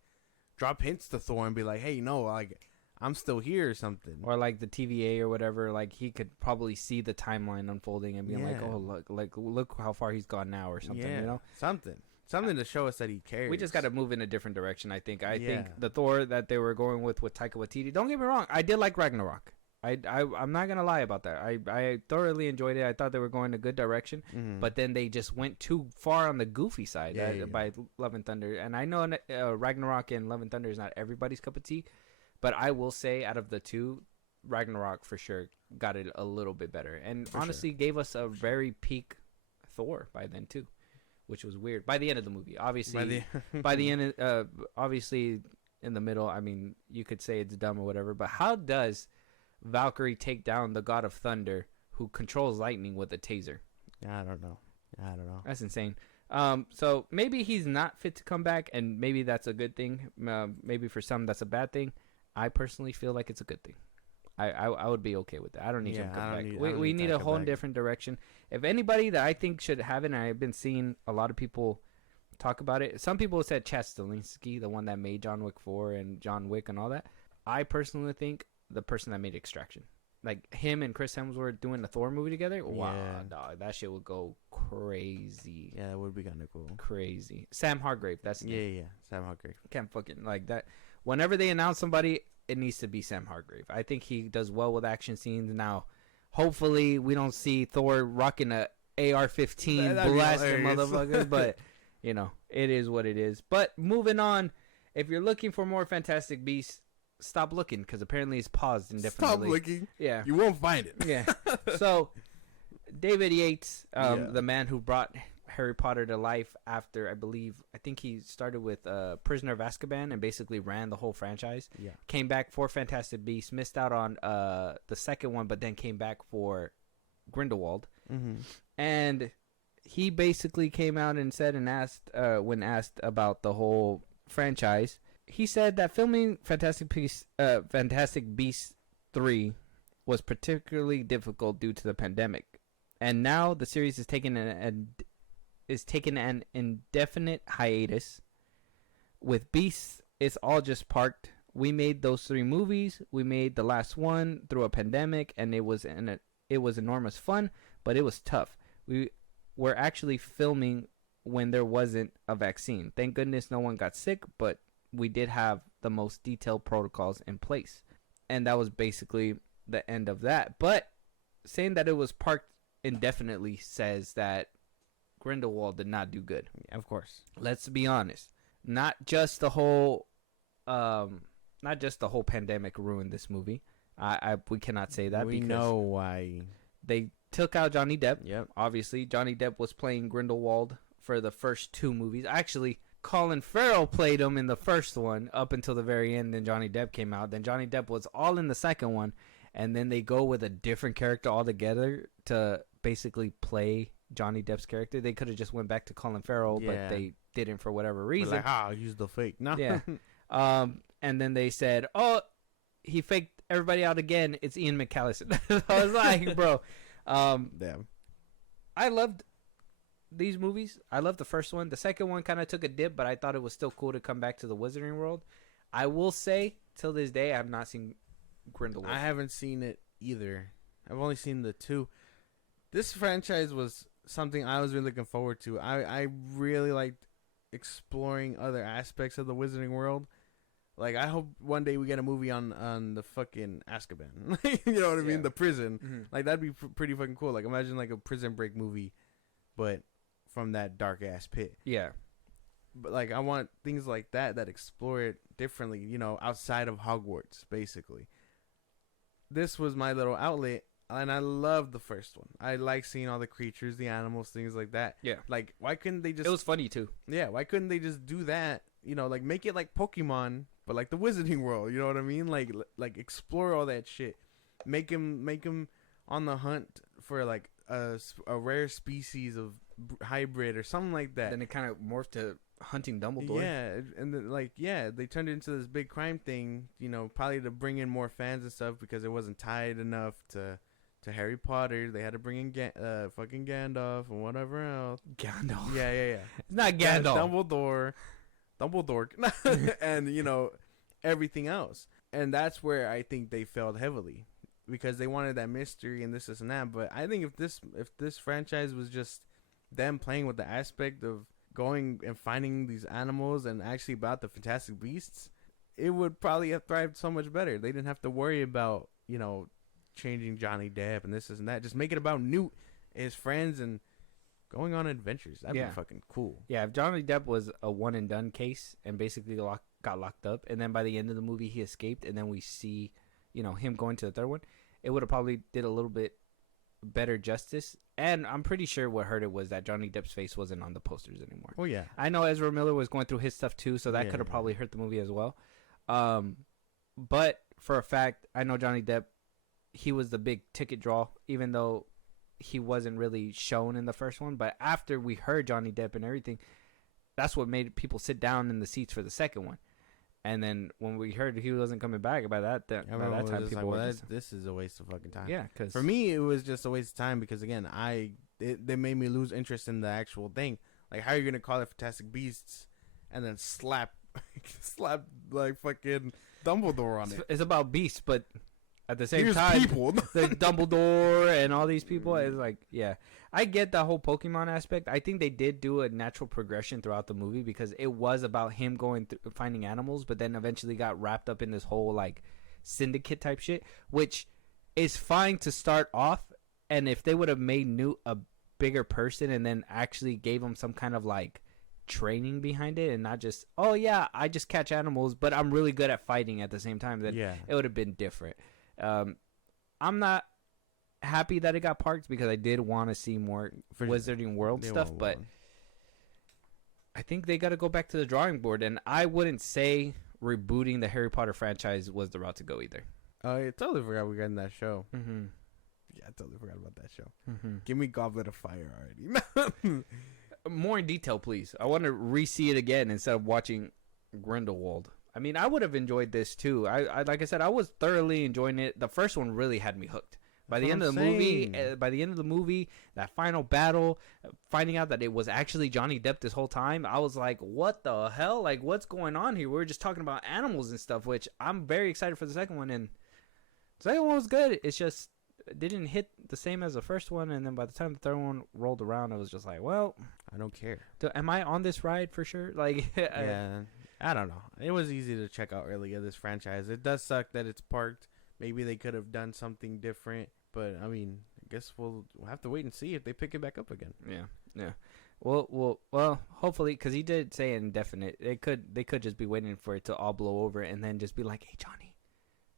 drop hints to Thor and be like, hey, no, like, I'm still here or something. Or like the TVA or whatever, like he could probably see the timeline unfolding and being like, oh, look how far he's gone now or something, you know? Something to show us that he cares. We just got to move in a different direction, I think. I think the Thor that they were going with Taika Waititi, don't get me wrong, I did like Ragnarok. I'm not going to lie about that. I thoroughly enjoyed it. I thought they were going a good direction, but then they just went too far on the goofy side by Love and Thunder. And I know Ragnarok and Love and Thunder is not everybody's cup of tea, but I will say out of the two, Ragnarok for sure got it a little bit better. And honestly gave us a very peak Thor by then too, which was weird. By the end of the movie, obviously. By the end, obviously in the middle, I mean, you could say it's dumb or whatever, but how does Valkyrie take down the God of Thunder who controls lightning with a taser? I don't know. That's insane. So maybe he's not fit to come back, and maybe that's a good thing. Maybe for some that's a bad thing. I personally feel like it's a good thing. I would be okay with that. I don't need him to come back. We need a whole different direction. If anybody that I think should have it, and I've been seeing a lot of people talk about it. Some people said Chad Stahelski, the one that made John Wick 4 and John Wick and all that. I personally think the person that made Extraction, like him and Chris Hemsworth doing the Thor movie together. Wow, Yeah. dog, that shit would go crazy. Yeah, that would be kind of cool. Crazy. Sam Hargrave. That's his name. Yeah. Sam Hargrave. Can't fucking like that. Whenever they announce somebody, it needs to be Sam Hargrave. I think he does well with action scenes. Now, hopefully, we don't see Thor rocking a AR-15 blasting motherfuckers, but you know, it is what it is. But moving on, if you're looking for more Fantastic Beasts, stop looking because apparently it's paused indefinitely. Stop looking. Yeah, You won't find it. yeah. So, David Yates, the man who brought Harry Potter to life after, I think he started with Prisoner of Azkaban and basically ran the whole franchise. Yeah. Came back for Fantastic Beasts, missed out on the second one, but then came back for Grindelwald. Mm-hmm. And he basically came out and said and asked, when asked about the whole franchise, he said that filming Fantastic Beasts 3 was particularly difficult due to the pandemic. And now the series is taking an indefinite hiatus. With Beasts, it's all just parked. We made those 3 movies. We made the last one through a pandemic, and it was enormous fun, but it was tough. We were actually filming when there wasn't a vaccine. Thank goodness no one got sick, but we did have the most detailed protocols in place. And that was basically the end of that. But saying that it was parked indefinitely says that Grindelwald did not do good. Yeah, of course. Let's be honest. Not just the whole pandemic ruined this movie. We cannot say that We because know why. they took out Johnny Depp. Yep. Obviously, Johnny Depp was playing Grindelwald for the first 2 movies. Actually, Colin Farrell played him in the first one up until the very end. Then Johnny Depp came out. Then Johnny Depp was all in the second one. And then they go with a different character altogether to basically play Johnny Depp's character. They could have just went back to Colin Farrell, but they didn't for whatever reason. Like, I'll use the fake. No. Yeah. And then they said, oh, he faked everybody out again. It's Ian McKellen. I was like, bro. Damn. I loved these movies. I loved the first one. The second one kind of took a dip, but I thought it was still cool to come back to the Wizarding World. I will say, till this day, I have not seen Grindelwald. I haven't seen it either. I've only seen the 2. This franchise was something I was really looking forward to. I really liked exploring other aspects of the Wizarding World. Like, I hope one day we get a movie on the fucking Azkaban. You know what I mean? The prison. Mm-hmm. Like, that'd be pretty fucking cool. Like, imagine, like, a Prison Break movie, but from that dark-ass pit. Yeah. But, like, I want things like that explore it differently, you know, outside of Hogwarts, basically. This was my little outlet, and I loved the first one. I like seeing all the creatures, the animals, things like that. Yeah. Like, why couldn't they just... It was funny, too. Yeah, why couldn't they just do that? You know, like, make it like Pokemon, but like the Wizarding World, you know what I mean? Like explore all that shit. Make him on the hunt for, like, a rare species of hybrid or something like that. Then it kind of morphed to hunting Dumbledore. Yeah, and then, like, they turned it into this big crime thing, you know, probably to bring in more fans and stuff because it wasn't tied enough to Harry Potter. They had to bring in fucking Gandalf and whatever else. Gandalf. Yeah. It's not Gandalf. Dumbledore, and, you know, everything else. And that's where I think they failed heavily because they wanted that mystery and this and that. But I think if this franchise was just them playing with the aspect of going and finding these animals and actually about the Fantastic Beasts, it would probably have thrived so much better. They didn't have to worry about, you know, changing Johnny Depp and this and that. Just make it about Newt and his friends and going on adventures. That'd be fucking cool. Yeah, if Johnny Depp was a one and done case and basically got locked up, and then by the end of the movie he escaped, and then we see, you know, him going to the third one, it would have probably did a little bit better justice. And I'm pretty sure what hurt it was that Johnny Depp's face wasn't on the posters anymore. Oh yeah, I know Ezra Miller was going through his stuff too, so that could have probably hurt the movie as well. But for a fact, I know Johnny Depp, he was the big ticket draw, even though he wasn't really shown in the first one. But after we heard Johnny Depp and everything, that's what made people sit down in the seats for the second one. And then when we heard he wasn't coming back, by that time, people were just, this is a waste of fucking time. Yeah, because for me, it was just a waste of time because, again, they made me lose interest in the actual thing. Like, how are you gonna call it Fantastic Beasts and then slap like fucking Dumbledore on it. It's about beasts, but at the same Here's time, people. the Dumbledore and all these people. It's like, yeah, I get the whole Pokemon aspect. I think they did do a natural progression throughout the movie because it was about him going through finding animals, but then eventually got wrapped up in this whole like syndicate type shit, which is fine to start off. And if they would have made Newt a bigger person and then actually gave him some kind of like training behind it and not just, oh yeah, I just catch animals, but I'm really good at fighting at the same time, then it would have been different. I'm not happy that it got parked because I did want to see more Wizarding World stuff, but I think they got to go back to the drawing board, and I wouldn't say rebooting the Harry Potter franchise was the route to go either. I totally forgot we got in that show. Mm-hmm. Yeah, I totally forgot about that show. Mm-hmm. Give me Goblet of Fire already. More in detail, please. I want to re-see it again instead of watching Grindelwald. I mean, I would have enjoyed this too. I like I said, I was thoroughly enjoying it. The first one really had me hooked. By the end of the movie, that final battle, finding out that it was actually Johnny Depp this whole time, I was like, what the hell? Like, what's going on here? We were just talking about animals and stuff, which I'm very excited for the second one. And the second one was good. It's just, it didn't hit the same as the first one. And then by the time the third one rolled around, it was just like, well, I don't care. Am I on this ride for sure? Like, yeah. I don't know. It was easy to check out earlier, this franchise. It does suck that it's parked. Maybe they could have done something different. But, I mean, I guess we'll have to wait and see if they pick it back up again. Yeah. Well, hopefully, because he did say indefinite. They could just be waiting for it to all blow over and then just be like, hey, Johnny,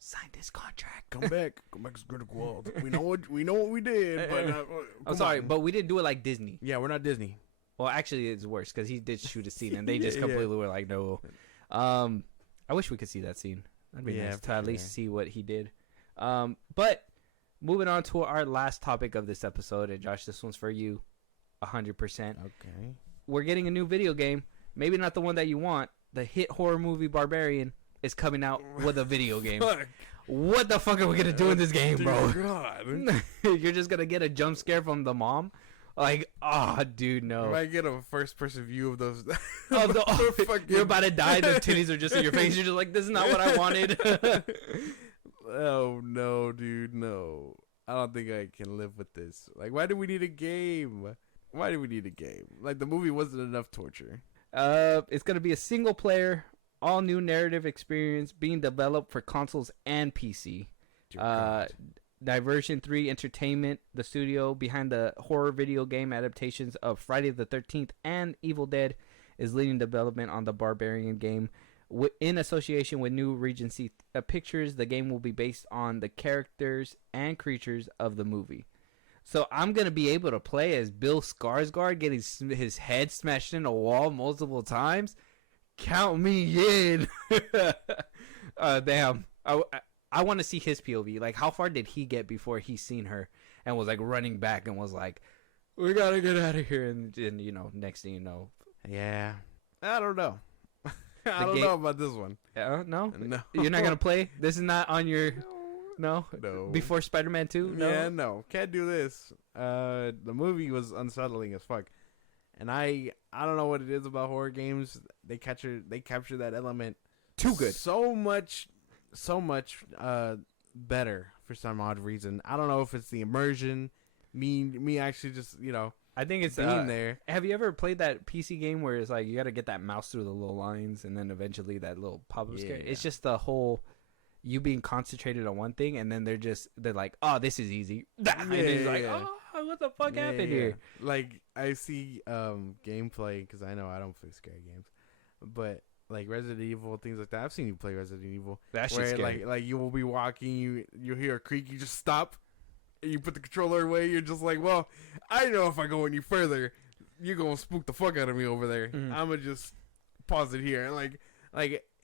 sign this contract. Come back to Grindelwald. We know what we did. But I'm sorry, but we didn't do it like Disney. Yeah, we're not Disney. Well, actually, it's worse because he did shoot a scene and they just completely were like, no. I wish we could see that scene. That'd be nice to at least see what he did. But moving on to our last topic of this episode, and Josh, this one's for you, 100%. Okay. We're getting a new video game. Maybe not the one that you want. The hit horror movie Barbarian is coming out with a video game. What the fuck are we gonna do in this game, bro? God. You're just gonna get a jump scare from the mom? Like, dude, no. You might get a first-person view of those. You're about to die. The titties are just in your face. You're just like, this is not what I wanted. Oh, no, dude, no. I don't think I can live with this. Like, why do we need a game? Why do we need a game? Like, the movie wasn't enough torture. It's going to be a single-player, all-new narrative experience being developed for consoles and PC. Diversion 3 Entertainment, the studio behind the horror video game adaptations of Friday the 13th and Evil Dead, is leading development on the Barbarian game. In association with New Regency Pictures, the game will be based on the characters and creatures of the movie. So I'm going to be able to play as Bill Skarsgård getting his head smashed in a wall multiple times. Count me in. Damn. I want to see his POV. Like, how far did he get before he seen her and was, like, running back and was like, we got to get out of here. And, you know, next thing you know. Yeah. I don't know. I don't know about this one. No? You're not going to play? This is not on your... No? Before Spider-Man 2? No? Yeah, no. Can't do this. The movie was unsettling as fuck. And I don't know what it is about horror games. They capture that element too good. So much better for some odd reason. I don't know if it's the immersion, me actually just, you know, I think it's being there. Have you ever played that PC game where it's like you got to get that mouse through the little lines and then eventually that little pop-up scare? It's just the whole you being concentrated on one thing and then they're like, oh, this is easy. And it's like, oh, what the fuck happened here? Like, I see gameplay because I know I don't play scary games, but like Resident Evil, things like that. I've seen you play Resident Evil. That shit's scary. Like you will be walking, you hear a creak, you just stop, and you put the controller away. You're just like, well, I know if I go any further, you're gonna spook the fuck out of me over there. Mm-hmm. I'm gonna just pause it here. Like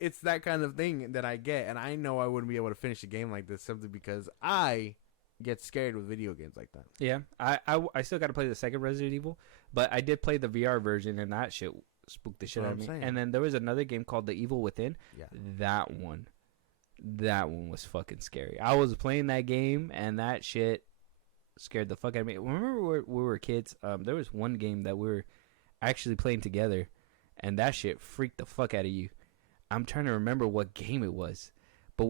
it's that kind of thing that I get, and I know I wouldn't be able to finish a game like this simply because I get scared with video games like that. Yeah, I still got to play the second Resident Evil, but I did play the VR version, and that shit spooked the shit out of me. And then there was another game called The Evil Within. Yeah. That one was fucking scary. I was playing that game and that shit scared the fuck out of me. Remember we were kids? There was one game that we were actually playing together and that shit freaked the fuck out of you. I'm trying to remember what game it was. But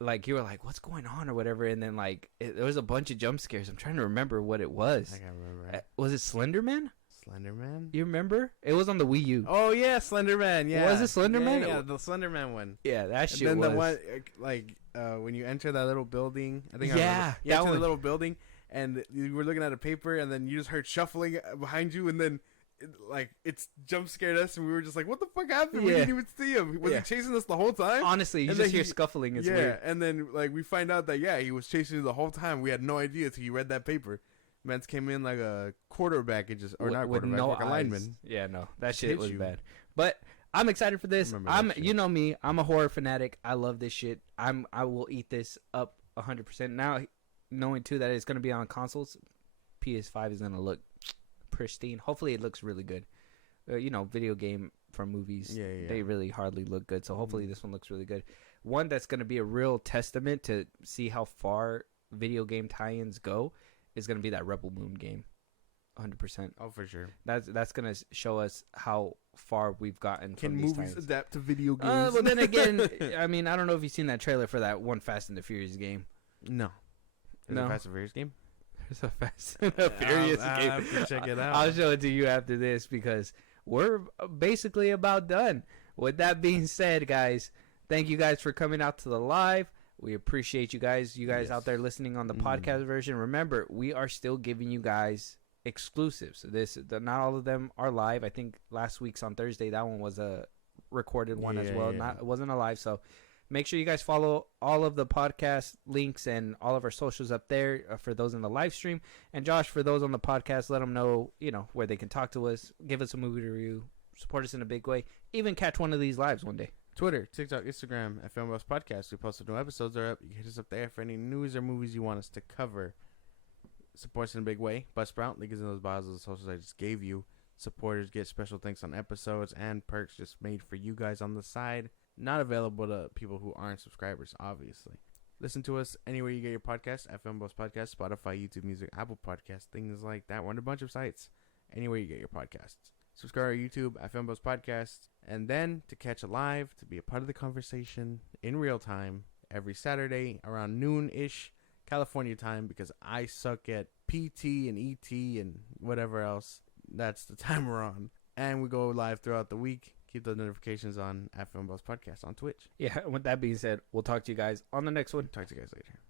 like, you were like, "What's going on?" or whatever, and then like there was a bunch of jump scares. I'm trying to remember what it was. I can't remember. Was it Slender Man? Slender Man? You remember? It was on the Wii U. Oh yeah, Slender Man. Yeah. Was it Slender Man? Yeah, the Slender Man one. Yeah, that shit. And then was. the one like when you enter that little building. I think. Yeah, you that enter the one. little building, and you were looking at a paper, and then you just heard shuffling behind you, and then. It's jump scared us, and we were just like, "What the fuck happened? We Yeah. didn't even see him. Was he chasing us the whole time?" Honestly, you And just then hear he- scuffling. It's yeah, weird. and then like we find out that he was chasing you the whole time. We had no idea until you read that paper. Mans came in like a quarterback and just, or not With quarterback, no like a eyes. lineman. Yeah, no, that Just shit hit was you. bad. But I'm excited for this. Remember that shit. You know me, I'm a horror fanatic. I love this shit. I will eat this up 100%. Now, knowing too that it's gonna be on consoles, PS5 is gonna look pristine. Hopefully, it looks really good. Video game from movies, Yeah. they really hardly look good. So hopefully, this one looks really good. One that's gonna be a real testament to see how far video game tie-ins go is gonna be that Rebel Moon game. 100%. Oh, for sure. That's gonna show us how far we've gotten. Can from these movies times. adapt to video games? Well, then again, I mean, I don't know if you've seen that trailer for that one Fast and the Furious game. No. Is No. it a Fast and Furious game? There's a Fast and the Furious I'll game. have to check it out. I'll show it to you after this because we're basically about done. With that being said, guys, thank you guys for coming out to the live. We appreciate you guys. You guys Yes. out there listening on the podcast version. Remember, we are still giving you guys exclusives. Not all of them are live. I think last week's on Thursday. That one was a recorded one as well. Yeah. It wasn't a live. So make sure you guys follow all of the podcast links and all of our socials up there for those in the live stream. And Josh, for those on the podcast, let them know, where they can talk to us, give us a movie review, support us in a big way, even catch one of these lives one day. Twitter, TikTok, Instagram, at Filmbros Podcast. We posted new episodes are up. You can hit us up there for any news or movies you want us to cover. Support us in a big way. Buzzsprout, link is in those bios of the socials I just gave you. Supporters get special thanks on episodes and perks just made for you guys on the side. Not available to people who aren't subscribers, obviously. Listen to us anywhere you get your podcast. Filmbros Podcast, Spotify, YouTube Music, Apple Podcasts, things like that. We're on a bunch of sites. Anywhere you get your podcasts. Subscribe to our YouTube at Filmbros Podcast. And then to catch a live, to be a part of the conversation in real time, every Saturday around noon-ish California time, because I suck at PT and ET and whatever else. That's the time we're on. And we go live throughout the week. Keep those notifications on at Filmbros Podcast on Twitch. Yeah, with that being said, we'll talk to you guys on the next one. Talk to you guys later.